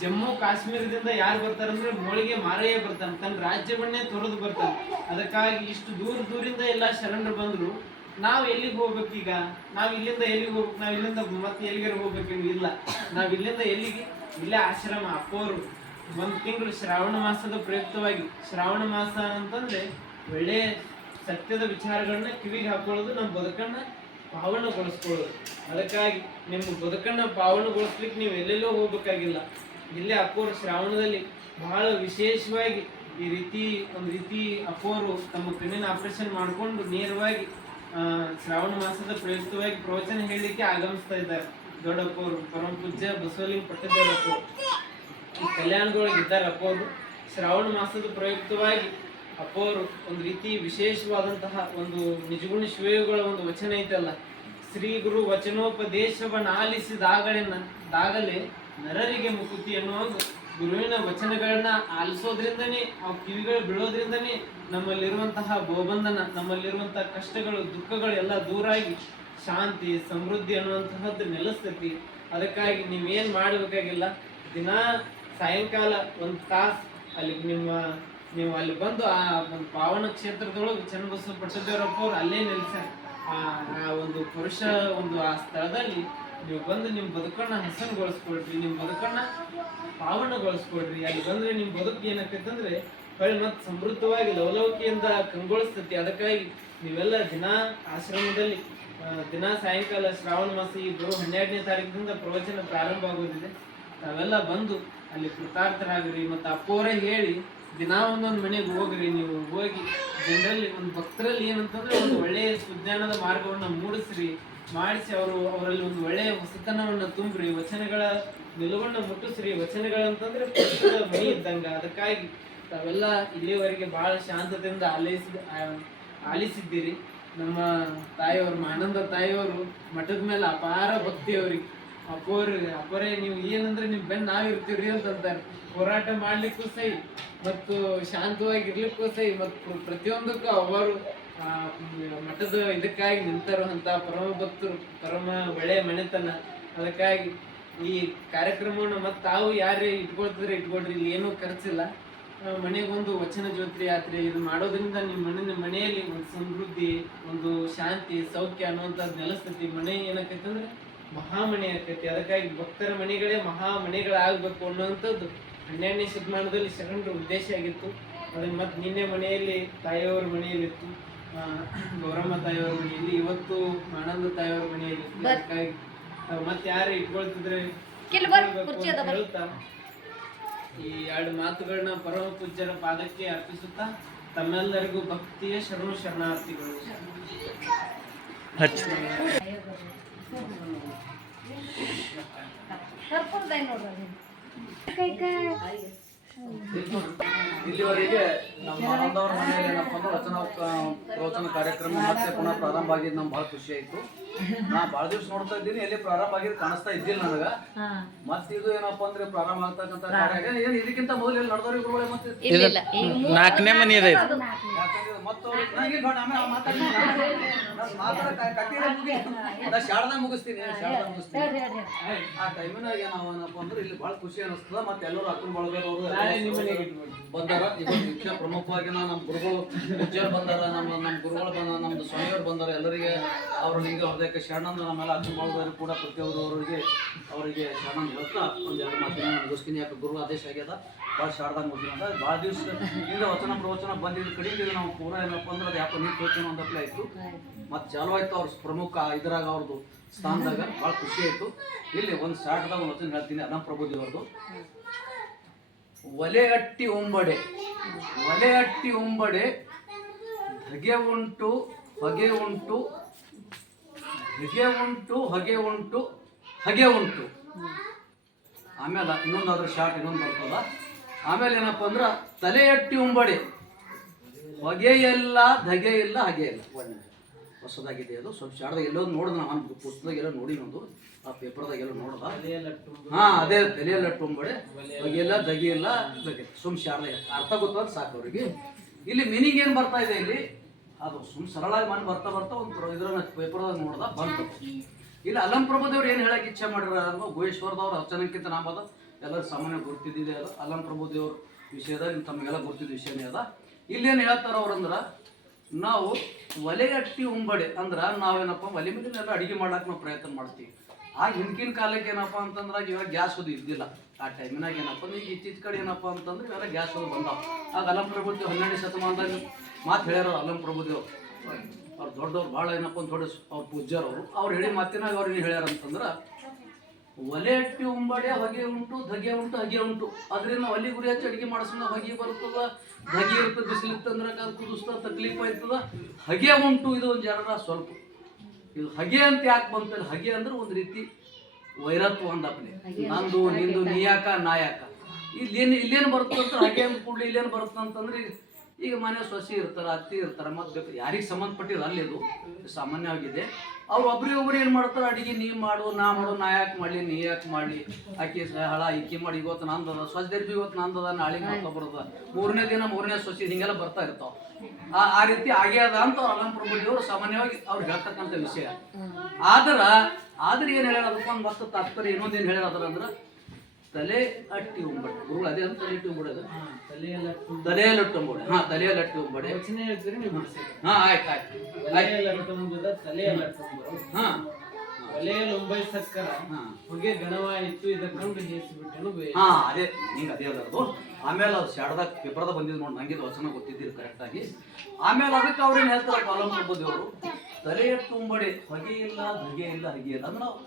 ಜಮ್ಮು ಕಾಶ್ಮೀರದಿಂದ ಯಾರು ಬರ್ತಾರಂದ್ರೆ ಮೊಳಿಗೆ ಮಾರಯ್ಯ ಬರ್ತಾನೆ, ತನ್ನ ರಾಜ್ಯವನ್ನೇ ತೊರೆದು ಬರ್ತಾನೆ. ಅದಕ್ಕಾಗಿ ಇಷ್ಟು ದೂರದಿಂದ ಎಲ್ಲ ಶರಣರು ಬಂದ್ರು. ನಾವ್ ಎಲ್ಲಿಗೆ ಹೋಗ್ಬೇಕೀಗ? ನಾವ್ ಇಲ್ಲಿಂದ ಎಲ್ಲಿಗೆ ಹೋಗ್ಬೇಕು? ನಾವ್ ಇಲ್ಲಿಂದ ಮತ್ತೆ ಎಲ್ಲಿಗಾರ ಹೋಗ್ಬೇಕು? ಇಲ್ಲ, ನಾವ್ ಇಲ್ಲಿಂದ ಎಲ್ಲಿಗೆ? ಇಲ್ಲೇ ಆಶ್ರಮ. ಅಪ್ಪೋರು 1 ತಿಂಗಳು ಶ್ರಾವಣ ಮಾಸದ ಪ್ರಯುಕ್ತವಾಗಿ, ಶ್ರಾವಣ ಮಾಸ ಅಂತಂದ್ರೆ ಒಳ್ಳೆ ಸತ್ಯದ ವಿಚಾರಗಳನ್ನ ಕಿವಿಗೆ ಹಾಕೊಳ್ಳೋದು, ನಮ್ಮ ಬದುಕನ್ನ ಪಾವನಗೊಳಿಸ್ಕೊಳ್ಳೋದು. ಅದಕ್ಕಾಗಿ ನಿಮ್ಮ ಬದುಕನ್ನ ಪಾವನಗೊಳಿಸ್ಲಿಕ್ಕೆ ನೀವು ಎಲ್ಲೆಲ್ಲೋ ಹೋಗ್ಬೇಕಾಗಿಲ್ಲ. ಇಲ್ಲೇ ಅಪ್ಪೋರು ಶ್ರಾವಣದಲ್ಲಿ ಬಹಳ ವಿಶೇಷವಾಗಿ ಒಂದು ರೀತಿ ಅಪ್ಪೋರು ತಮ್ಮ ಕಣ್ಣಿನ ಆಪರೇಷನ್ ಮಾಡಿಕೊಂಡು ನೇರವಾಗಿ ಶ್ರಾವಣ ಮಾಸದ ಪ್ರಯುಕ್ತವಾಗಿ ಪ್ರವಚನ ಹೇಳಲಿಕ್ಕೆ ಆಗಮಿಸ್ತಾ ಇದ್ದಾರೆ. ದೊಡ್ಡಪ್ಪವರು ಪರಮ ಪೂಜ್ಯ ಬಸವಲಿಂಗ ಪಟ್ಟದೇವರಪ್ಪರು ಈ ಕಲ್ಯಾಣದೊಳಗೆ ಇದ್ದಾರೆ. ಅಪ್ಪವರು ಶ್ರಾವಣ ಮಾಸದ ಪ್ರಯುಕ್ತವಾಗಿ ಅಪ್ಪವರು ಒಂದು ರೀತಿ ವಿಶೇಷವಾದಂತಹ ಒಂದು ನಿಜಗುಣ ಶಿವಯೋಗಳ ಒಂದು ವಚನ ಐತಲ್ಲ, ಶ್ರೀ ಗುರು ವಚನೋಪದೇಶವನ್ನ ಆಲಿಸಿದಾಗಲೇ ನರರಿಗೆ ಮುಕುತಿ ಅನ್ನೋ ಒಂದು ಗುರುವಿನ ವಚನಗಳನ್ನ ಆಲಿಸೋದ್ರಿಂದನೇ, ಆ ಕಿವಿಗಳು ಬೀಳೋದ್ರಿಂದನೇ ನಮ್ಮಲ್ಲಿರುವಂತಹ ಬಹುಬಂಧನ, ನಮ್ಮಲ್ಲಿರುವಂತಹ ಕಷ್ಟಗಳು, ದುಃಖಗಳು ಎಲ್ಲ ದೂರಾಗಿ ಶಾಂತಿ, ಸಮೃದ್ಧಿ ಅನ್ನುವಂತಹದ್ದು ನೆಲೆಸ್ತೈತಿ. ಅದಕ್ಕಾಗಿ ನೀವೇನ್ ಮಾಡಬೇಕಾಗಿಲ್ಲ, ದಿನಾ ಸಾಯಂಕಾಲ 1 ತಾಸು ಅಲ್ಲಿ ನೀವು ಅಲ್ಲಿ ಬಂದು ಆ ಒಂದು ಪಾವನ ಕ್ಷೇತ್ರದೊಳಗೆ ಚನ್ನಬಸವ ಪಟ್ಟದೇವರಪ್ಪ ಅವ್ರು ಅಲ್ಲೇ ನೆಲೆಸ್ಯಾರ. ಆ ಒಂದು ಪುರುಷ ಒಂದು ಆ ಸ್ಥಳದಲ್ಲಿ ನೀವು ಬಂದು ನಿಮ್ಮ ಬದುಕನ್ನ ಹಸನುಗೊಳಿಸ್ಕೊಳ್ರಿ, ನಿಮ್ಮ ಬದುಕನ್ನ ಪಾವನಗೊಳಿಸ್ಕೊಳ್ರಿ. ಅಲ್ಲಿ ಬಂದ್ರೆ ನಿಮ್ಮ ಬದುಕು ಏನಾಗ್ತೈತೆ ಅಂದ್ರೆ ಹೊಳ್ಳಿ ಮತ್ತೆ ಸಮೃದ್ಧವಾಗಿ ಲವಲವಿಕೆಯಿಂದ ಕಂಗೊಳಿಸ್ತೈತಿ. ಅದಕ್ಕಾಗಿ ನೀವೆಲ್ಲ ದಿನಾ ಆಶ್ರಮದಲ್ಲಿ ದಿನಾ ಸಾಯಂಕಾಲ ಶ್ರಾವಣ ಮಾಸ ಈ 12ನೇ ತಾರೀಕಿನಿಂದ ಪ್ರವಚನ ಪ್ರಾರಂಭ ಆಗೋದಿದೆ. ತಾವೆಲ್ಲ ಬಂದು ಅಲ್ಲಿ ಕೃತಾರ್ಥರಾಗ್ರಿ. ಮತ್ತು ಅಪ್ಪೋರೇ ಹೇಳಿ ದಿನಾ ಒಂದೊಂದು ಮನೆಗೆ ಹೋಗ್ರಿ. ನೀವು ಹೋಗಿ ಜನರಲ್ಲಿ ಒಂದು ಭಕ್ತರಲ್ಲಿ ಏನಂತಂದ್ರೆ ಒಂದು ಒಳ್ಳೆಯ ಸುಜ್ಞಾನದ ಮಾರ್ಗವನ್ನು ಮಾಡಿಸಿ ಅವರಲ್ಲಿ ಒಂದು ಒಳ್ಳೆಯ ಹೊಸತನವನ್ನು ತುಂಬ್ರಿ. ವಚನಗಳ ನಿಲುವನ್ನು ಮುಟ್ಟಿಸ್ರಿ. ವಚನಗಳಂತಂದ್ರೆ ಪುಸ್ತಕದ ಮಣಿ ಇದ್ದಂಗ. ಅದಕ್ಕಾಗಿ ತಾವೆಲ್ಲ ಇಲ್ಲಿವರೆಗೆ ಬಹಳ ಶಾಂತತೆಯಿಂದ ಆಲಿಸಿದ್ದೀರಿ. ನಮ್ಮ ಆನಂದ ತಾಯಿಯವರು ಮಠದ ಮೇಲೆ ಅಪಾರ ಭಕ್ತಿ ಅವ್ರಿಗೆ. ಅಪ್ಪರೇ ನೀವು ಏನಂದ್ರೆ ನೀವು ಬೆನ್ನು ನಾವಿರ್ತೀವ್ರಿ ಅಂತಂತಾರೆ. ಹೋರಾಟ ಮಾಡ್ಲಿಕ್ಕೂ ಸೈ ಮತ್ತು ಶಾಂತವಾಗಿ ಇರ್ಲಿಕ್ಕೂ ಸೈ ಮತ್ತು ಪ್ರತಿಯೊಂದಕ್ಕೂ ಅವರು ಮಠದ ಇದಕ್ಕಾಗಿ ನಿಂತರು ಅಂತ ಪರಮ ಭಕ್ತರು, ಪರಮ ಒಳ್ಳೆಯ ಮನೆತನ. ಅದಕ್ಕಾಗಿ ಈ ಕಾರ್ಯಕ್ರಮವನ್ನು ಮತ್ತೆ ತಾವು ಯಾರೇ ಇಟ್ಕೊಳ್ತಿದ್ರೆ ಇಟ್ಕೊಳ್ರಿ. ಇಲ್ಲಿ ಏನೂ ಖರ್ಚಿಲ್ಲ. ಮನೆಗೊಂದು ವಚನ ಜ್ಯೋತಿ ಯಾತ್ರೆ ಇದು ಮಾಡೋದ್ರಿಂದ ನಿಮ್ಮ ಮನೆಯಲ್ಲಿ ಒಂದು ಸಮೃದ್ಧಿ, ಒಂದು ಶಾಂತಿ, ಸೌಖ್ಯ ಅನ್ನುವಂಥದ್ದು ನೆಲೆಸ್ತೈತಿ. ಮನೆ ಏನಾಕೈತೆ ಅಂದ್ರೆ ಮಹಾಮನೆ ಆಕೈತಿ. ಅದಕ್ಕಾಗಿ ಭಕ್ತರ ಮನೆಗಳೇ ಮಹಾಮನೆಗಳಾಗಬೇಕು ಅನ್ನುವಂಥದ್ದು 12ನೇ ಶತಮಾನದಲ್ಲಿ ಶರಣರ ಉದ್ದೇಶ ಆಗಿತ್ತು. ಅದನ್ನ ಮತ್ತೆ ನಿನ್ನೆ ಮನೆಯಲ್ಲಿ ತಾಯಿಯವರ ಮನೆಯಲ್ಲಿತ್ತು, ಗೌರಮ್ಮ ತಾಯಿಯವರ ಮನೆಯಲ್ಲಿ, ಇವತ್ತು ಆನಂದ ತಾಯಿಯವರ ಮನೆಯಲ್ಲಿ. ಅದಕ್ಕಾಗಿ ಮತ್ತೆ ಯಾರು ಇಟ್ಕೊಳ್ತಿದ್ರೆ ಹೇಳ್ತಾ ಈ 2 ಮಾತುಗಳನ್ನ ಪರಮ ಪೂಜ್ಯರ ಪಾದಕ್ಕೆ ಅರ್ಪಿಸುತ್ತಾ ತಮ್ಮೆಲ್ಲರಿಗೂ ಭಕ್ತಿಯ ಶರಣಾರ್ಥಿಗಳು. ಇಲ್ಲಿವರೆಗೆ ನಮ್ಮ ಆನಂದವ್ರ ಮನೆಯಲ್ಲಿ ಏನಪ್ಪ ಅಂದ್ರೆ ಪ್ರವಚನ ಕಾರ್ಯಕ್ರಮ ಮತ್ತೆ ಪುನಃ ಪ್ರಾರಂಭ ಆಗಿದ್ದು ನಮ್ಗೆ ಭಾಳ ಖುಷಿ ಆಯ್ತು. ನಾ ಭಾಳ ದಿವಸ ನೋಡ್ತಾ ಇದ್ದೀನಿ, ಎಲ್ಲಿ ಪ್ರಾರಂಭ ಆಗಿದ್ದು ಕಾಣಿಸ್ತಾ ಇದ್ದಿಲ್ಲ ನನಗ. ಮತ್ತೆ ಇದು ಏನಪ್ಪ ಅಂದ್ರೆ ಪ್ರಾರಂಭ ಆಗ್ತಕ್ಕಂಥ ಕಾರ್ಯ ಏನು ಇದಕ್ಕಿಂತ ಮೊದಲು ಎಲ್ಲಿ ನಡೆದವ್ರಿ ಗುರುಗಳೇ? ಮತ್ತೆ 4ನೇ ಮನೆ ಇದೆ. ಶಾರದಾ ಮುಗಿಸ್ತೀನಿ. ಆ ಟೈಮಿನಾಗ ಏನಪ್ಪ ಅಂದ್ರೆ ಇಲ್ಲಿ ಭಾಳ ಖುಷಿ ಅನಿಸ್ತದ. ಮತ್ತೆ ಎಲ್ಲರೂ ಅಕ್ಕನ ಬಳಗದವರು ನಾಳೆ ನಿಮ್ಮ ಮನೆಗೆ ಇಟ್ಬಿಡಿ. ಬಂದಾರ. ಇವತ್ತು ಮುಖ್ಯ ಪ್ರಮುಖವಾಗಿ ನಮ್ಮ ಗುರುಗಳು ಪೂಜ್ಯರು ಬಂದಾರ, ನಮ್ಮ ಗುರುಗಳು ಬಂದ, ನಮ್ದು ಸ್ವಾಮಿಯವರು ಬಂದಾರ. ಎಲ್ಲರಿಗೆ ಅವ್ರಿಗೆ ಹೃದಯಕ್ಕೆ ಶರಣಂದು ನಮ್ಮೆಲ್ಲ ಅಕ್ಕಂಬಳದವರು ಕೂಡ ಅವರಿಗೆ ಶರಣಂದು ಹೇಳ್ತಾ ಒಂದೆರಡು ಮಾತಿನ ಮುಗಿಸ್ತೀನಿ. ಯಾಕೆ ಗುರು ಆದೇಶ ಆಗ್ಯದ ಭಾಳ ಶಾರದಂಗೆ ಮುಗಿದ ಭಾಳ ದಿವಸದಿಂದ ವಚನ ಪ್ರವಚನ ಬಂದಿದ್ದ ಕಡೆಗೆ ನಾವು ಪೂರ ಏನಪ್ಪ ಅಂದ್ರೆ ಅದು ಯಾಕೋ ನೀರು ತೋರ್ತೀನೋ ಅಂದಪ್ಲೆ ಆಯಿತು. ಮತ್ತು ಚಾಲು ಆಯ್ತು ಅವ್ರ ಪ್ರಮುಖ ಇದ್ರಾಗ ಅವ್ರದ್ದು ಸ್ಥಾನದಾಗ ಭಾಳ ಖುಷಿ ಆಯಿತು. ಇಲ್ಲಿ ಒಂದು ಸ್ಟಾರ್ಟ್ದಾಗ ಒಂದು ವಚನ ಹೇಳ್ತೀನಿ. ಅನಂ ಪ್ರಭುದೇವ್ರದ್ದು. ಒಲೆ ಅಟ್ಟಿ ಉಂಬಡೆ ಧಗೆ ಉಂಟು ಹೊಗೆ ಉಂಟು, ಹಗೆ ಉಂಟು. ಆಮೇಲೆ ಇನ್ನೊಂದಾದ್ರೂ ಶಾರ್ಟ್ ಇನ್ನೊಂದು ಬರ್ತದ. ಆಮೇಲೆ ಏನಪ್ಪ ಅಂದ್ರೆ ತಲೆ ಅಟ್ಟಿ ಉಂಬಡೆ, ಹೊಗೆ ಇಲ್ಲ, ಧಗೆ ಇಲ್ಲ, ಹಗೆ ಇಲ್ಲ. ಹೊಸದಾಗಿದೆ ಅದು. ಸ್ವಲ್ಪ ಶಾರ್ಟ್ದಾಗ ಎಲ್ಲೋ ನೋಡಿದ ನಾನು ಪುಸ್ತಕದಾಗ ಎಲ್ಲೋ ನೋಡಿ ಒಂದು ಆ ಪೇಪರ್ದಾಗ ಎಲ್ಲೋ ನೋಡ್ದ. ಅದೇ ತಲೆಯಲ್ಲಿ ಅಟ್ಟುಂಬಡೆ, ಹೊಗೆಲ್ಲ ಧಗೆ ಇಲ್ಲ, ಸುಮ್ ಶಾರ್ಟ್ದಾಗ ಅರ್ಥ ಗೊತ್ತಾಗ ಸಾಕು ಅವ್ರಿಗೆ. ಇಲ್ಲಿ ಮೀನಿಂಗ್ ಏನು ಬರ್ತಾ ಇದೆ ಇಲ್ಲಿ ಅದು ಸುಮ್ ಸರಳಾಗಿ ಮನೆ ಬರ್ತಾ ಒಂದು ಇದ್ರ ಪೇಪರ್ದಾಗ ನೋಡ್ದ ಬಂತು. ಇಲ್ಲಿ ಅಲ್ಲಂ ಪ್ರಭುದೇವ್ರು ಏನು ಹೇಳಕ್ಕೆ ಇಚ್ಛೆ ಮಾಡಿರ ಅಂದ್ರೆ ಗುಹೇಶ್ವರದವ್ರು ಅರ್ಚನಕ್ಕಿಂತ ನಾಮದ ಎಲ್ಲರೂ ಸಾಮಾನ್ಯ ಗುರ್ತಿದ್ದಿದೆ ಅದು. ಅಲ್ಲಂ ಪ್ರಭುದೇವ್ರ ವಿಷಯದಾಗ ತಮಗೆಲ್ಲ ಗುರ್ತಿದ್ದ ವಿಷಯನೇ ಅದ. ಇಲ್ಲೇನು ಹೇಳ್ತಾರ ಅವ್ರಂದ್ರೆ ನಾವು ಒಲೆ ಅಟ್ಟಿ ಉಂಬಡೆ ಅಂದ್ರೆ ನಾವೇನಪ್ಪ ಒಲೆ ಮೇಲೆಲ್ಲ ಅಡುಗೆ ಮಾಡ್ಲಾಕ ನಾವು ಪ್ರಯತ್ನ ಮಾಡ್ತೀವಿ. ಆ ಹಿಂದಿನ ಕಾಲಕ್ಕೆ ಏನಪ್ಪ ಅಂತಂದ್ರೆ ಇವಾಗ ಗ್ಯಾಸ್ ಅದು ಇದ್ದಿಲ್ಲ. ಆ ಟೈಮಿನಾಗ ಏನಪ್ಪ ಈಗ ಇತ್ತೀಚ ಕಡೆ ಏನಪ್ಪ ಅಂತಂದ್ರೆ ಇವೆಲ್ಲ ಗ್ಯಾಸ್ ಅದು ಬಂದಾವ. ಆಗ ಅಲ್ಲಂ ಪ್ರಭುದೇವ್ 12ನೇ ಶತಮಾನದಾಗ ಮಾತು ಹೇಳ್ಯಾರ ಅಲ್ಲಂ ಪ್ರಭುದೇವ್. ಅವ್ರು ದೊಡ್ಡವ್ರು ಭಾಳ ಏನಪ್ಪ ಅಂತ ದೊಡ್ಡ ಅವ್ರ ಪೂಜ್ಯರು ಅವ್ರು ಹೇಳಿ ಮಾತಿನಾಗ ಅವ್ರು ಏನು ಹೇಳ್ಯಾರ ಅಂತಂದ್ರೆ ಒಲೆ ಅಟ್ಟಿ ಉಂಬಡೆ ಹೊಗೆ ಉಂಟು, ಧಗೆ ಉಂಟು, ಹಗೆ ಉಂಟು. ಅದರಿಂದ ಒಲೆ ಗುರಿ ಹಚ್ಚಿ ಅಡುಗೆ ಮಾಡಿಸೋಣ ಹೊಗೆ ಬರ್ತದ, ಧಗೆ ಇರ್ತದೆ, ಬಿಸಿಲಿತ್ತಂದ್ರೆ ಅದು ಕುದಿಸ್ತಾ ತಕ್ಲೀಫ್ ಆಯ್ತದ. ಹಗೆ ಉಂಟು ಇದು ಒಂದು ಜರ ಸ್ವಲ್ಪ ಇದು ಹಗೆ ಅಂತ ಯಾಕೆ ಬಂತಲ್ಲ? ಹಗೆ ಅಂದ್ರೆ ಒಂದು ರೀತಿ ವೈರತ್ವ ಅಂದಪ್ಪನೆ. ನಂದು ನಿಂದು ನೀಯಾಕ ನಾಯಾಕ ಇಲ್ಲೇನು ಬರ್ತದಂತ ಹಗೆ ಅಂತ ಕೂಡಲಿ ಇಲ್ಲೇನು ಬರ್ತಂತಂದ್ರೆ ಈಗ ಮನೆ ಸೊಸೆ ಇರ್ತಾರೆ, ಅತ್ತಿ ಇರ್ತಾರೆ, ಮತ್ತು ಯಾರಿಗೆ ಸಂಬಂಧಪಟ್ಟಿರೋ ಅಲ್ಲಿ ಇದು ಸಾಮಾನ್ಯವಾಗಿದೆ. ಅವ್ರು ಒಬ್ರಿಗೊಬ್ರು ಏನು ಮಾಡ್ತಾರೆ, ಅಡುಗೆ ನೀ ಮಾಡು ನಾ ಮಾಡು, ನಾ ಯಾಕೆ ಮಾಡಲಿ ನೀ ಯಾಕೆ ಮಾಡಲಿ, ಆಕಿ ಹಳ ಇಕ್ಕಿ ಮಾಡಿ ಇವತ್ತು ನಂದದ ಸ್ವಚ್ಛದರ್ಬಿ ಇವತ್ತು ನಂದದ ನಾಳೆಗೆ ಮತ್ತೊಬ್ಬರದ, ಮೂರನೇ ದಿನ ಮೂರನೇ ಸೊಸೆ ಹಿಂಗೆಲ್ಲ ಬರ್ತಾ ಇರ್ತಾವೆ. ಆ ರೀತಿ ಆಗ್ಯದ ಅಂತ ಅಲ್ಲಂ ಪ್ರಭುದೇವರು ಸಾಮಾನ್ಯವಾಗಿ ಅವ್ರು ಹೇಳ್ತಕ್ಕಂಥ ವಿಷಯ. ಆದ್ರೆ ಏನು ಹೇಳ್ಯಾರ ಅದಕ್ಕೆ ಒಂದು ಮಸ್ತ್ ತಾತ್ಪರ್ಯ ಇನ್ನೊಂದೇನು ಹೇಳ್ಯಾರ ಅದ್ರ ಅಂದ್ರೆ ತಲೆ ಅಟ್ಟಿ ಉಂಬಡೆ. ಗುರುಗಳು ಅದೇ ಅಂತ ತಲೆ ಅಟ್ಟಿ ಉಂಬಡೆ ಅದು ತಲೆಯಲ್ಲಿ ಅಟ್ಟಿ ಉಂಬಡೆ. ತಲೆಯಲ್ಲಿ ಅಟ್ಟಿ ಉಂಬಡೆ ಹೇಳ್ತೀರಿ ನೀವು. ಆಯ್ತು ತಲೆಯಲ್ಲಿ ಒಲೆಯಲ್ಲಿ ಉಂಬೈಸಕ್ಕರ ಹೊಗೆ ಗಣವಾಯಿತು, ಇದಕ್ಕಂಡು ಹೇಸಿಬಿಟ್ಟೆನು. ಅದೇ ಅದೇ ಅದರದು. ಆಮೇಲೆ ಅದು ಶಾರದಾಗ ಪೇಪರ್ದಾಗ ಬಂದಿದ್ದು ನೋಡಿ, ನಂಗೆ ವಚನ ಗೊತ್ತಿದ್ದಿಲ್ಲ ಕರೆಕ್ಟಾಗಿ. ಆಮೇಲೆ ಅದಕ್ಕೆ ಅವ್ರೇನು ಹೇಳ್ತಾರೆ ಅಲ್ಲಂ ಪ್ರಭುದೇವರು, ತಲೆ ತುಂಬಡೆ ಹೊಗೆ ಇಲ್ಲ, ಧಗೆ ಇಲ್ಲ, ಹಗೆ ಇಲ್ಲ ಅಂದ್ರೆ ನಾವು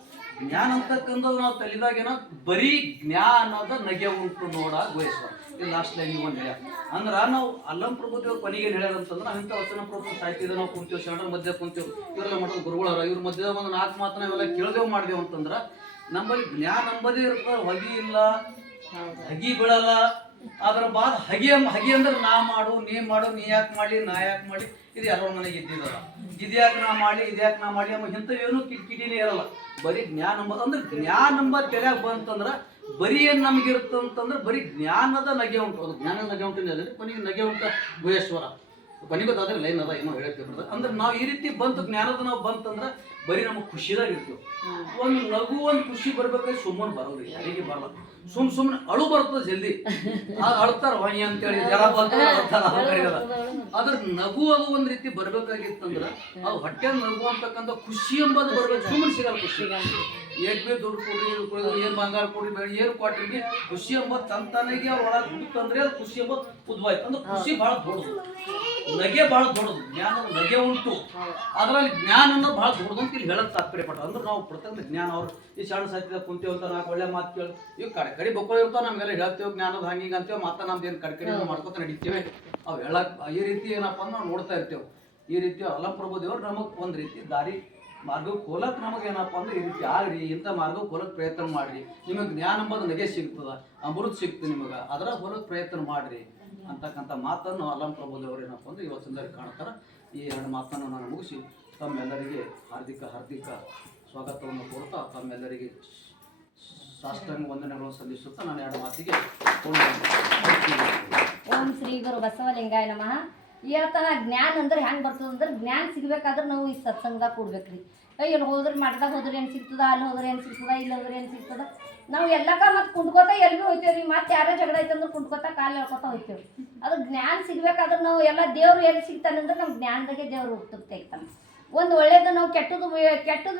ಜ್ಞಾನ ಅಂತಕ್ಕಂಥದ್ದು ನಾವು ತಲೆದಾಗೇನೋ ಬರೀ ಜ್ಞಾನದ ನಗೆ ಉಂಟು ನೋಡ ಗುಹೇಶ್ವರ. ಇದು ಲಾಸ್ಟ್ ಲೈನ್ ಒಂದು ಹೇಳ್ಯಾರ ಅಂದ್ರೆ ನಾವು ಅಲ್ಲಂ ಪ್ರಭುದೇವ್ರ ಕೊನೆಗೆ ಏನು ಹೇಳ್ಯಾರ ಅಂತಂದ್ರೆ ಇಂಥ ವಚನ ಪ್ರಭು ಸಾಹಿತ್ಯದ ನಾವು ಕುಂತೀವಿ, ಶರಣರ ಮಧ್ಯೆ ಕುಂತೀವಿ, ಇವರೆಲ್ಲ ಮಾಡೋದು ಗುರುಗಳರ, ಇವ್ರ ಮಧ್ಯೆ ಒಂದು 4 ಮಾತು ನಾವೆಲ್ಲ ಕೇಳ್ದೇವು ಮಾಡ್ದೇವು ಅಂತಂದ್ರೆ ನಮ್ಮಲ್ಲಿ ಜ್ಞಾನ ನಂಬದೇ ಇರ್ತದೆ. ಹೊಗೆ ಇಲ್ಲ, ಹಗಿ ಬೀಳಲ್ಲ. ಅದ್ರ ಬಾದ ಹಗೆ ಅಂದ್ರೆ ನಾ ಮಾಡು, ನೀ ಯಾಕೆ ಮಾಡಲಿ, ನಾ ಯಾಕೆ ಮಾಡಿ, ಇದು ಎಲ್ಲರ ಮನೆಗೆ ಇದ್ದಿದ್ದಲ್ಲ. ಇದ್ಯಾಕೆ ನಾ ಮಾಡಿ, ಇದ್ಯಾಕೆ ನಾ ಮಾಡಿ ಎಂಬ ಇಂಥವೇನು ಕಿಟಕಿಟಿನೇ ಇರಲ್ಲ. ಬರೀ ಜ್ಞಾನ ನಂಬ ಅಂದ್ರೆ ಜ್ಞಾನ ನಂಬ ತೆರೆಯಾಗ ಬಂತಂದ್ರೆ ಬರೀ ಏನು ನಮಗಿರುತ್ತಂತಂದ್ರೆ ಬರೀ ಜ್ಞಾನದ ನಗೆ ಉಂಟು. ಅದು ಜ್ಞಾನದ ನಗೆ ಉಂಟು ಅದೇ ಕೊನೆಗೆ ನಗೆ ಉಂಟ ಗುಹೇಶ್ವರ. ಕೊನೆಗೋದಾದ್ರೆ ಲೈನ್ ಅದ ಏನೋ ಹೇಳಕ್ಕೆ ಅಂದ್ರೆ ನಾವು ಈ ರೀತಿ ಬಂತು ಜ್ಞಾನದ ನಾವು ಬಂತಂದ್ರೆ ಬರೀ ನಮಗೆ ಖುಷಿದಾಗ ಇರ್ತೀವಿ. ಒಂದು ನಗು ಒಂದು ಖುಷಿ ಬರ್ಬೇಕಾದ್ರೆ ಸುಮ್ಮನೆ ಬರೋದು ಯಾರಿಗೆ ಬರಲ್ಲ. ಸುಮ್ಮನೆ ಅಳು ಬರ್ತದೆ ಜಲ್ದಿ, ಅಳ್ತಾರ ಹೊಣಿ ಅಂತೇಳಿ ಜರ ಅದ್ರ ನಗು ಅದು ಒಂದ್ ರೀತಿ ಬರ್ಬೇಕಾಗಿತ್ತಂದ್ರೆ ಅದು ಹೊಟ್ಟೆ ನಗು ಅಂತಕ್ಕಂಥ ಖುಷಿ ಎಂಬುದು ಬರ್ಬೇಕು. ಸುಮ್ಮನೆ ಸಿಗಲ್ಲ ಖುಷಿ. ಏಟ್ ಬಿ ದುಡ್ಡು ಕೊಡ್ರಿ, ಏನ್ ಬಂಗಾರ ಕೊಡ್ರಿ, ಬೇಡ ಏನು ಕೊಟ್ರಿಗೆ ಖುಷಿ ಎಂಬ ತಂತಾನೆಗೆ ಅವ್ರ ಒಳಗೆ ಹುಡುಕಂದ್ರೆ ಅದು ಖುಷಿ ಎಂಬ ಉದ್ವಾಯ್ತು ಅಂದ್ರೆ ಖುಷಿ ಬಹಳ ದೊಡ್ಡದು, ನಗೆ ಬಹಳ ದೊಡ್ಡದು. ಜ್ಞಾನದ ನಗೆ ಉಂಟು, ಅದರಲ್ಲಿ ಜ್ಞಾನ ಅನ್ನೋದು ಬಹಳ ದೊಡ್ಡದು ಅಂತ ಇಲ್ಲಿ ಹೇಳಕ್ ತಾತ್ಪರ್ಯ ಪಟ್ಟ. ಅಂದ್ರೆ ನಾವು ಪ್ರತಿಯೊಂದು ಜ್ಞಾನ ಅವ್ರು ಈ ಶರಣ ಸಾಹಿತ್ಯದಾಗ ಕುಂತೇವ್ ಅಂತ ನಾಲ್ಕು ಒಳ್ಳೆ ಮಾತು ಕೇಳಿ ಇವ್ ಕಡೆ ಬಕ್ಕೊಳಿರ್ತಾವ ನಮ್ಗೆಲ್ಲ ಹೇಳ್ತೇವೆ ಜ್ಞಾನದ ಹಂಗಿಂಗ ಅಂತೇವೆ. ಮತ್ತೆ ನಮ್ದು ಏನು ಕಡೆ ಮಾಡ್ಕೊತ ನಡೀತೇವೆ. ಅವು ಹೇಳಕ್ ಈ ರೀತಿ ಏನಪ್ಪ ಅಂದ್ರೆ ನಾವು ನೋಡ್ತಾ ಇರ್ತೇವೆ. ಈ ರೀತಿ ಅಲ್ಲಂ ಪ್ರಭುದೇವ್ರು ನಮಗೆ ಒಂದು ರೀತಿ ದಾರಿ ಮಾರ್ಗಕ್ಕೆ ಹೋಲಕ್ಕೆ ನಮಗೆ ಏನಪ್ಪ ಅಂದ್ರೆ ಈ ರೀತಿ ಆಗ್ರಿ, ಇಂಥ ಮಾರ್ಗಕ್ಕೆ ಹೋಲಕ್ಕೆ ಪ್ರಯತ್ನ ಮಾಡ್ರಿ, ನಿಮಗೆ ಜ್ಞಾನ ಎಂಬುದು ನಗೆ ಸಿಗ್ತದ, ಅಮೃತ ಸಿಗ್ತದೆ ನಿಮಗೆ, ಅದರ ಹೋಲಕ್ಕೆ ಪ್ರಯತ್ನ ಮಾಡ್ರಿ ಅಂತಕ್ಕಂಥ ಮಾತನ್ನು ಅಲ್ಲಂ ಪ್ರಭುದೇವರು ಏನಪ್ಪ ಅಂದ್ರೆ ಇವತ್ತು ಸಂದರ್ಭ ಕಾಣ್ತಾರೆ. ಈ 2 ಮಾತನ್ನು ನಾನು ಮುಗಿಸಿ ತಮ್ಮೆಲ್ಲರಿಗೆ ಹಾರ್ದಿಕ ಸ್ವಾಗತವನ್ನು ಕೋರ್ತಾ ತಮ್ಮೆಲ್ಲರಿಗೆ ಸಾಷ್ಟಾಂಗ ವಂದನೆಗಳನ್ನು ಸಲ್ಲಿಸುತ್ತಾ ನಾನು 2 ಮಾತಿಗೆ ಓಂ ಶ್ರೀ ಗುರು ಬಸವಲಿಂಗಾಯ ನಮಃ. ಹೇಳ್ತಾನ ಜ್ಞಾನ ಅಂದ್ರೆ ಹೆಂಗೆ ಬರ್ತದೆ ಅಂದ್ರೆ ಜ್ಞಾನ ಸಿಗ್ಬೇಕಾದ್ರೆ ನಾವು ಈ ಸತ್ಸಂಗದಾಗ ಕೂಡ್ಬೇಕ್ರಿ. ಇಲ್ಲಿ ಹೋದ್ರೆ ಮಠದಾಗ ಹೋದ್ರೆ ಏನು ಸಿಗ್ತದ, ಅಲ್ಲಿ ಹೋದ್ರೆ ಏನು ಸಿಗ್ತದ, ಇಲ್ಲಿ ಹೋದ್ರೆ ಏನು ಸಿಗ್ತದ. ನಾವು ಎಲ್ಲಕ್ಕ ಮತ್ತೆ ಕುಂಡ್ಕೋತಾ ಎಲ್ಲಿ ಹೋಗ್ತೇವೆ ರೀ. ಮತ್ತೆ ಯಾರೋ ಜಗಳ ಐತಂದ್ರೆ ಕುಂಡ್ಕೋತಾ ಕಾಲು ಹೇಳ್ಕೊತಾ ಹೋಗ್ತೇವೆ. ಅದು ಜ್ಞಾನ ಸಿಗ್ಬೇಕಾದ್ರೆ ನಾವು ಎಲ್ಲ ದೇವ್ರು ಎಲ್ಲಿ ಸಿಗ್ತಾನಂದ್ರೆ ನಮ್ಮ ಜ್ಞಾನದಾಗೆ ದೇವ್ರು ತೆಗಿತಾನೆ. ಒಂದು ಒಳ್ಳೇದು ನಾವು ಕೆಟ್ಟದ್ದು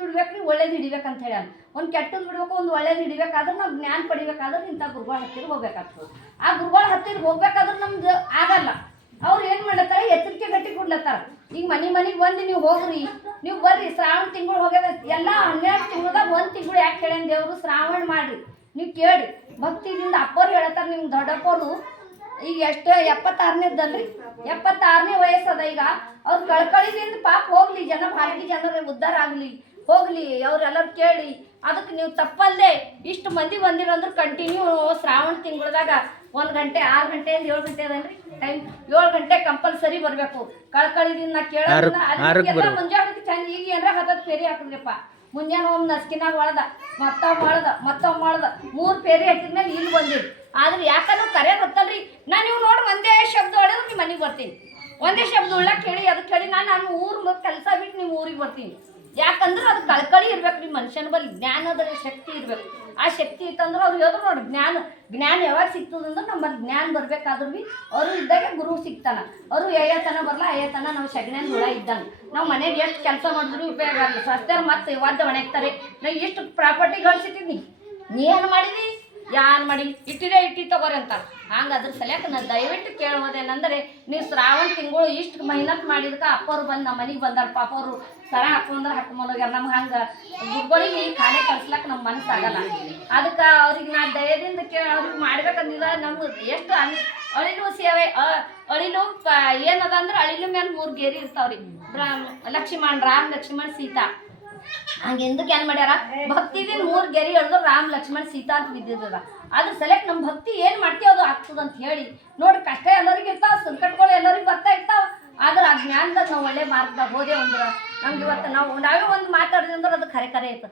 ಬಿಡ್ಬೇಕು ರೀ, ಒಳ್ಳೇದು ಹಿಡಿಬೇಕಂತ ಹೇಳಿ. ಒಂದು ಕೆಟ್ಟದ್ದು ಬಿಡ್ಬೇಕು, ಒಂದು ಒಳ್ಳೇದು ಹಿಡಿಬೇಕಾದ್ರೆ ನಾವು ಜ್ಞಾನ ಪಡಿಬೇಕಾದ್ರೆ ಇಂಥ ಗುರುಗಳ ಹತ್ತಿರ ಹೋಗ್ಬೇಕಾಗ್ತದೆ. ಆ ಗುರುಗಳ ಹತ್ತಿರ ಹೋಗ್ಬೇಕಾದ್ರೆ ನಮ್ದು ಆಗಲ್ಲ. ಅವ್ರು ಏನು ಮಾಡ್ಲತ್ತಾರ, ಎಚ್ಚರಿಕೆ ಗಟ್ಟಿ ಕೊಡ್ಲತ್ತಾರ. ಈಗ ಮನೆಗೆ ಬಂದು ನೀವು ಹೋಗ್ರಿ, ನೀವು ಬರ್ರಿ, ಶ್ರಾವಣ ತಿಂಗಳು ಹೋಗ್ಯದ ಎಲ್ಲ 12 ತಿಂಗಳದಾಗ 1 ತಿಂಗಳು ಯಾಕೆ ಹೇಳ್ಯಾನ ದೇವರು, ಶ್ರಾವಣ ಮಾಡ್ರಿ, ನೀವು ಕೇಳಿ ಭಕ್ತಿದಿಂದ. ಅಪ್ಪರು ಹೇಳ್ತಾರೆ, ನಿಮ್ಮ ದೊಡ್ಡಪ್ಪರು ಈಗ ಎಷ್ಟು 76ನೇದಲ್ರಿ, 76ನೇ ವಯಸ್ಸದ. ಈಗ ಅವ್ರು ಕಳ್ಕಳಿದಿಂದ ಪಾಪ ಹೋಗ್ಲಿ, ಭಾರತೀಯ ಜನರ ಉದ್ಧಾರ ಆಗಲಿ, ಹೋಗ್ಲಿ, ಅವ್ರೆಲ್ಲರೂ ಕೇಳಿ. ಅದಕ್ಕೆ ನೀವು ತಪ್ಪಲ್ಲದೆ ಇಷ್ಟು ಮಂದಿ ಬಂದಿರಂದ್ರೆ ಕಂಟಿನ್ಯೂ ಶ್ರಾವಣ ತಿಂಗಳದಾಗ 1 ಗಂಟೆ 6 ಗಂಟೆಯಿಂದ 7 ಗಂಟೆ ಅದನ್ರಿ ಟೈಮ್, 7 ಗಂಟೆ ಕಂಪಲ್ಸರಿ ಬರಬೇಕು. ಕಳ್ಕಳಿದಿಂದ ಕೇಳೋದ್ರಿಂದ ಅದಕ್ಕೆಲ್ಲ ಮುಂಜಾನೆ ಚಂದ. ಈಗ ಏನಾರ ಹತ್ತತ್ತು ಫೇರಿ ಹಾಕಿದ್ರಪ್ಪ, ಮುಂಜಾನೆ ಒಮ್ಮೆ ನಸ್ಕಿನಾಗ ಹೊಳ್ದ, ಮತ್ತೊಮ್ಮೆ ಮಾಡ್ದ 3 ಫೇರಿ ಹಾಕಿದ್ಮೇಲೆ ಇಲ್ಲಿ ಬಂದಿರಿ. ಆದ್ರೆ ಯಾಕಂದ್ರೆ ಕರೆ ಗೊತ್ತಲ್ರಿ, ನಾನು ನೀವು ನೋಡಿ ಒಂದೇ ಶಬ್ದ ಹೊಡೆದ್ರೆ ನಿಮ್ಮ ಮನೆಗೆ ಬರ್ತೀನಿ, ಒಂದೇ ಶಬ್ದ ಉಳ್ಳಕ್ಕೆ ಹೇಳಿ ಅದಕ್ಕೆ ಹೇಳಿ ನಾನು ಊರು ಕೆಲಸ ಬಿಟ್ಟು ನಿಮ್ಮ ಊರಿಗೆ ಬರ್ತೀನಿ. ಯಾಕಂದ್ರೆ ಅದು ಕಳ್ಕಳಿ ಇರ್ಬೇಕು ರೀ ಮನುಷ್ಯನ ಬಳಿ, ಜ್ಞಾನದ ಶಕ್ತಿ ಇರ್ಬೇಕು. ಆ ಶಕ್ತಿ ಇತ್ತಂದ್ರೆ ಅವ್ರು ಹೇಳಿದ್ರು ನೋಡಿ, ಜ್ಞಾನ ಯಾವಾಗ ಸಿಗ್ತದಂದ್ರೆ ನಮ್ಮಲ್ಲಿ ಜ್ಞಾನ ಬರ್ಬೇಕಾದ್ರೂ ಭೀ ಅವರು ಇದ್ದಾಗೆ ಗುರು ಸಿಗ್ತಾನೆ. ಅವರು ಏಯತನ ಬರಲ್ಲ, ಏಯತನ ನಾವು ಶಗಣ್ಯನ ಹುಳ ಇದ್ದಂಗೆ. ನಾವು ಮನೇಲಿ ಎಷ್ಟು ಕೆಲಸ ಮಾಡಿದ್ರು ಉಪಯೋಗ ಆಗಲ್ಲ. ಸಸ್ತಾರ ಮತ್ತೆ ವಾದ್ಯ ಒಣಗ್ತಾರೆ. ನಾವು ಎಷ್ಟು ಪ್ರಾಪರ್ಟಿ ಗಳಿಸಿದ್ದೀನಿ, ನೀ ಏನು ಮಾಡಿದಿ, ಯಾನ್ ಮಾಡಿ ಇಟ್ಟಿ ತಗೋರಿ ಅಂತ. ಹಂಗೆ ಅದ್ರ ಸಲಕ್ಕೆ ನಾನು ದಯವಿಟ್ಟು ಕೇಳೋದೇನೆಂದರೆ, ನೀವು ಶ್ರಾವಣ ತಿಂಗಳು ಇಷ್ಟು ಮೆಹನತ್ ಮಾಡಿದಕ್ಕೆ ಅಪ್ಪವ್ರು ಬಂದು ನಮ್ಮ ಮನೆಗೆ ಬಂದಾರ. ಪಾಪ ಅವರು ಸರ ಹಾಕೊಂಡ್ರೆ ಹಾಕೊಂಬೋಗ್ಯಾರ. ನಮ್ಗೆ ಹಂಗೆ ಗುರುಗಳಿಗೆ ಖಾನೆ ಕಳ್ಸ್ಲಕ್ಕೆ ನಮ್ಮ ಮನಸ್ಸಾಗಲ್ಲ. ಅದಕ್ಕೆ ಅವ್ರಿಗೆ ನಾನು ದಯದಿಂದ ಅವ್ರಿಗೆ ಮಾಡ್ಬೇಕಂದಿಲ್ಲ. ನಮ್ಗೆ ಎಷ್ಟು ಅಳಿಲು ಸೇವೆ, ಅಳಿಲು ಏನದ ಅಂದ್ರೆ ಅಳಿಲು ಮೇಲೆ 3 ಗೇರಿ ಇರ್ತಾವ್ರಿ. ರಾಮ್ ಲಕ್ಷ್ಮಣ್ ಸೀತಾ. ಹಂಗೆ ಎಂದಕ್ಕೆ ಏನು ಮಾಡ್ಯಾರ, ಭಕ್ತಿದಿಂದ 3 ಗೆರಿ ಎಳ್ದು ರಾಮ್ ಲಕ್ಷ್ಮಣ್ ಸೀತಾ ಅಂತ ಬಿದ್ದಿದ್ದದ. ಅದ್ರ ಸಲಕ್ಕೆ ನಮ್ಮ ಭಕ್ತಿ ಏನು ಮಾಡ್ತೀವಿ ಅದು ಆಗ್ತದಂತ ಹೇಳಿ ನೋಡಿ. ಕಷ್ಟ ಎಲ್ಲರಿಗೂ ಇರ್ತಾವೆ, ಸಂಕಟಗಳು ಎಲ್ಲರಿಗೂ ಬರ್ತಾ ಇರ್ತಾವೆ. ಆದ್ರೆ ಆ ಜ್ಞಾನದಾಗ ನಾವು ಒಳ್ಳೆ ಮಾರ್ಗದಾಗ ಹೋದೆ ಅಂದ್ರೆ ನಮ್ಗೆ ಇವತ್ತು ನಾವೇ ಒಂದು ಮಾತಾಡಿದ್ವಿ ಅಂದ್ರೆ ಅದು ಖರೆ ಐತೆ.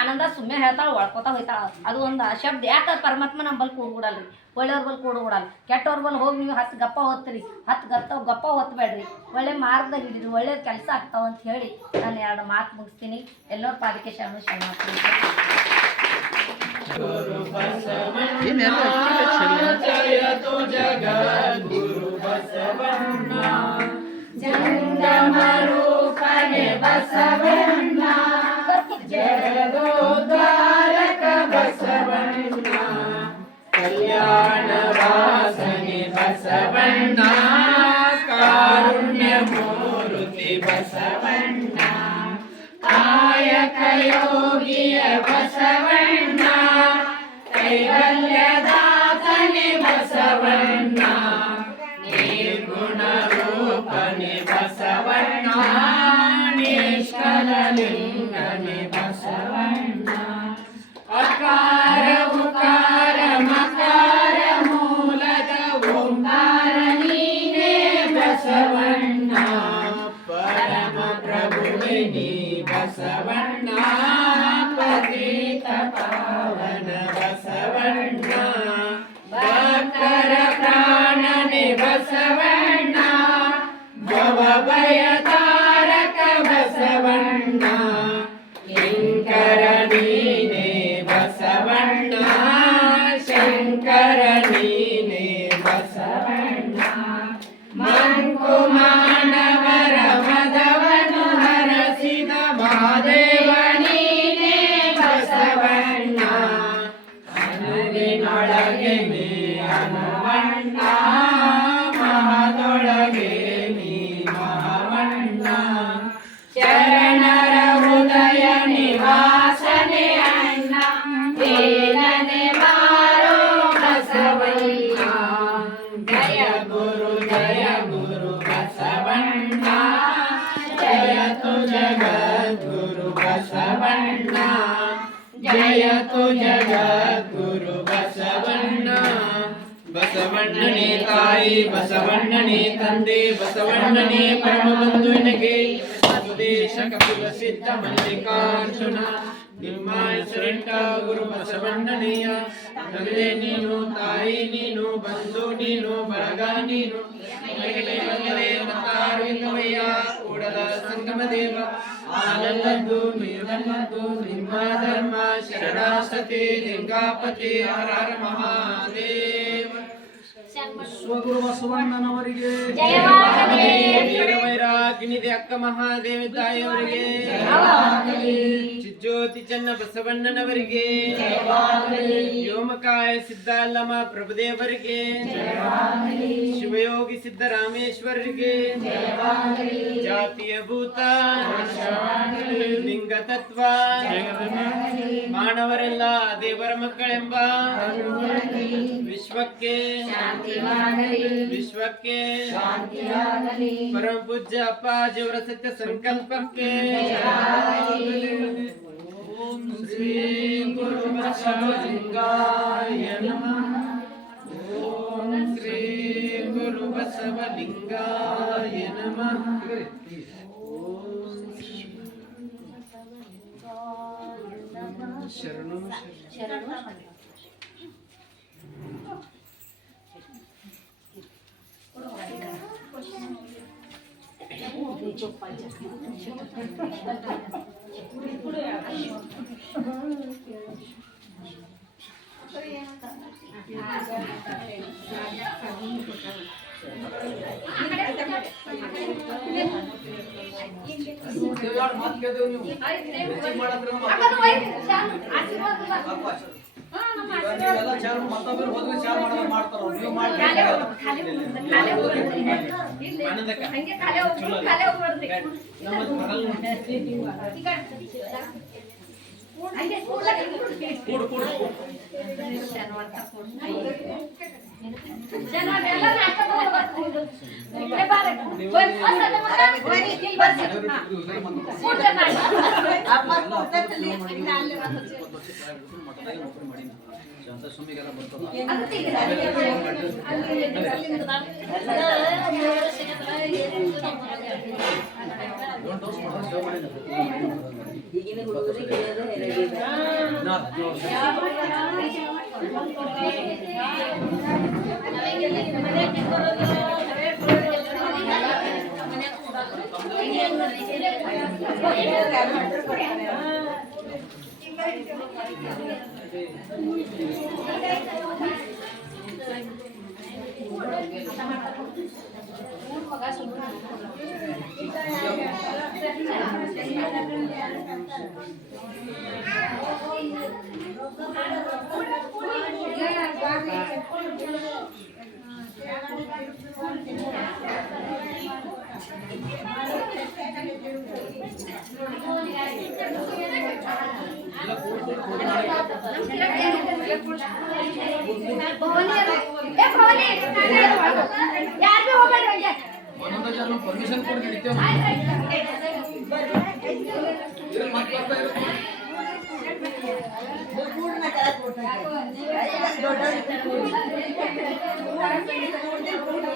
ಆನಂದ ಸುಮ್ಮನೆ ಹೇಳ್ತಾಳೆ, ಒಳ್ಕೊತಾ ಹೋಯ್ತಾಳೆ. ಅದು ಒಂದು ಶಬ್ದ. ಯಾಕೆ ಪರಮಾತ್ಮ ನಮ್ಮ ಬಲ್ಲಿ ಕೂಡ್ಬಿಡಲ್ರಿ, ಒಳ್ಳೆಯವ್ರ ಬಲ್ಲಿ ಕೂಡ್ಬಿಡಲ್ಲ. ಕೆಟ್ಟವ್ರ ಬಲ್ಲಿ ಹೋಗಿ ನೀವು 10 ಗಪ್ಪ ಓದ್ತೀರಿ, 10 ಗಪ್ಪ ಓದ್ಬೇಡ್ರಿ. ಒಳ್ಳೆ ಮಾರ್ಗದಾಗ ಹಿಡಿದ್ರಿ, ಒಳ್ಳೆ ಕೆಲಸ ಆಗ್ತಾವಂತ ಹೇಳಿ ನಾನು 2 ಮಾತು ಮುಗಿಸ್ತೀನಿ. ಎಲ್ಲರ ಪಾದಕ್ಕೆ ಶರಣ ಜಯತು ಜಗದ್ಗುರು ಬಸವಣ್ಣ, ಜಂಗಮ ರೂಪನೆ ಬಸವಣ್ಣ, ಜಗದೋದ್ಧಾರಕ ಬಸವಣ್ಣ, ಕಲ್ಯಾಣ ವಾಸನೆ ಬಸವಣ್ಣ, ಕಾರುಣ್ಯ ಮೂರ್ತಿ ಬಸವಣ್ಣ, ಕಾಯಕ ಯೋಗಿಯ ಬಸವಣ್ಣ, ಕೈವಲ್ಯದಾತನೆ ಬಸವಣ್ಣ, ನಿರ್ಗುಣ ರೂಪನೆ ಬಸವಣ್ಣ, ನಿಷ್ಕಲಲಿಂಗನೆ ಬಸವಣ್ಣ, ಅಕಾರ ಉಕಾರ ಮಕಾರ ಮೂಲದ ಓಂಕಾರ ನೀನೇ ಬಸವಣ್ಣ, ಪರಮ ಪ್ರಭುವೆ ನೀ ಬಸವಣ್ಣ, ಪತಿತ ಪಾವನ ಬಸವಣ್ಣ, ಭಕ್ತರ ಪ್ರಾಣನೆ ಬಸವಣ್ಣ, ಭವಭಯ ತಾರಕ ಬಸವಣ್ಣ, ಕಿಂಕರ ನೀನೇ ಬಸವಣ್ಣ, ಶಂಕರ ನೀನೇ ಬಸವಣ್ಣ, ಮಂಕು ಮಾನವರ ಮದವನು ಹರಸಿದ ಮಹಾದೇವ ನೀನೇ ಬಸವಣ್ಣ, ಅನುವಿನೊಳಗೆ ನೀ ಹನುಮಣ್ಣ, ಮಹದೊಳಗೆ ನೀ ಮಹಾವಣ್ಣ, ಶರಣರ ಹೃದಯ ನಿವಾಸನೆ ಅಣ್ಣ, ಏಲನೆ ಮಾರೋ ಬಸವಣ್ಣ, ಜಯ ಗುರು ಬಸವಣ್ಣ, ಜಯತು ಜಗದ್ಗುರು ಬಸವಣ್ಣ, ಜಯತು ಜಗದ್ಗುರು ಬಸವಣ್ಣ. ಬಸವಣ್ಣನೇ ತಾಯಿ, ಬಸವಣ್ಣನೇ ತಂದೆ, ಬಸವಣ್ಣನೇ ಪರಮಬಂಧು ನಿನಗೆ ದೇಶ ಕಪಿಲ ಸಿದ್ಧ ಮಲ್ಲಿಕಾರ್ಜುನ, ನಿಮ್ಮ ಹೆಸರಿಟ್ಟ ಗುರು ಬಸವಣ್ಣನೆಯ. ತಂದೆ ನೀನು, ತಾಯಿ ನೀನು, ಬಂಧು ನೀನು, ಬಳಗ ನೀನು, ಮತ್ತಾರವಿಲ್ಲವಯ್ಯ ಕೂಡಲ ಸಂಗಮ ದೇವ ಆನಂದದ್ದು ನಿರ್ಮಲದ್ದು ನಿಮ್ಮ ಧರ್ಮ ಶರಣಾಸತಿ ಲಿಂಗಾಪತಿ ಹರ ಹರ ಮಹಾದೇವ ಸ್ವಗುರು ಬಸವಣ್ಣನವರಿಗೆ ವೀರವೈರಾಗಿಣಿದೆ ಅಕ್ಕ ಮಹಾದೇವಿ ತಾಯಿಯವರಿಗೆ ಚಿಜ್ಯೋತಿ ಚನ್ನ ಬಸವಣ್ಣನವರಿಗೆ ವ್ಯೋಮಕಾಯ ಸಿದ್ಧಾಲಮ ಪ್ರಭುದೇವರಿಗೆ ಶಿವಯೋಗಿ ಸಿದ್ದರಾಮೇಶ್ವರರಿಗೆ ಜಾತಿಯ ಭೂತ ಲಿಂಗ ತತ್ವ ಮಾನವರೆಲ್ಲ ದೇವರ ಮಕ್ಕಳೆಂಬ ವಿಶ್ವಕ್ಕೆ ಪರಮ ಪೂಜ್ಯ ಅಪ್ಪಾಜಿಯವರ ಸತ್ಯ ಸಂಕಲ್ಪಕ್ಕೆ ಓಂ ಶ್ರೀ ಗುರು ಬಸವಲಿಂಗಾಯ ನಮಃ. ಓಂ ಶ್ರೀ ಗುರು ಬಸವಲಿಂಗಾಯ ನಮಃ. ಶರಣು ಮಾತು ಕೇಳ್ತೇವೆ ನೀವು ಹೆಚ್ಚಿಗೆ ಮಾಡಂದ್ರೆ ನಮ್ಮ ನೀವೆಲ್ಲ ಚಾಲು ಮತ್ತೊಬ್ಬರು ಹೋದ್ರೆ ಚಾಲು ಮಾಡೋದು ಮಾಡ್ತಾರ ನೀವು ಮಾಡ್ತಾರೆ ಸುಮ್ಮಿಗೆಲ್ಲ ಬರ್ತದ ಒಂದೊಂದು ಜನ ಪರ್ಮಿಷನ್ ಕೊಡಿ ನಡೀತೇವೆ ದೊಡ್ಡ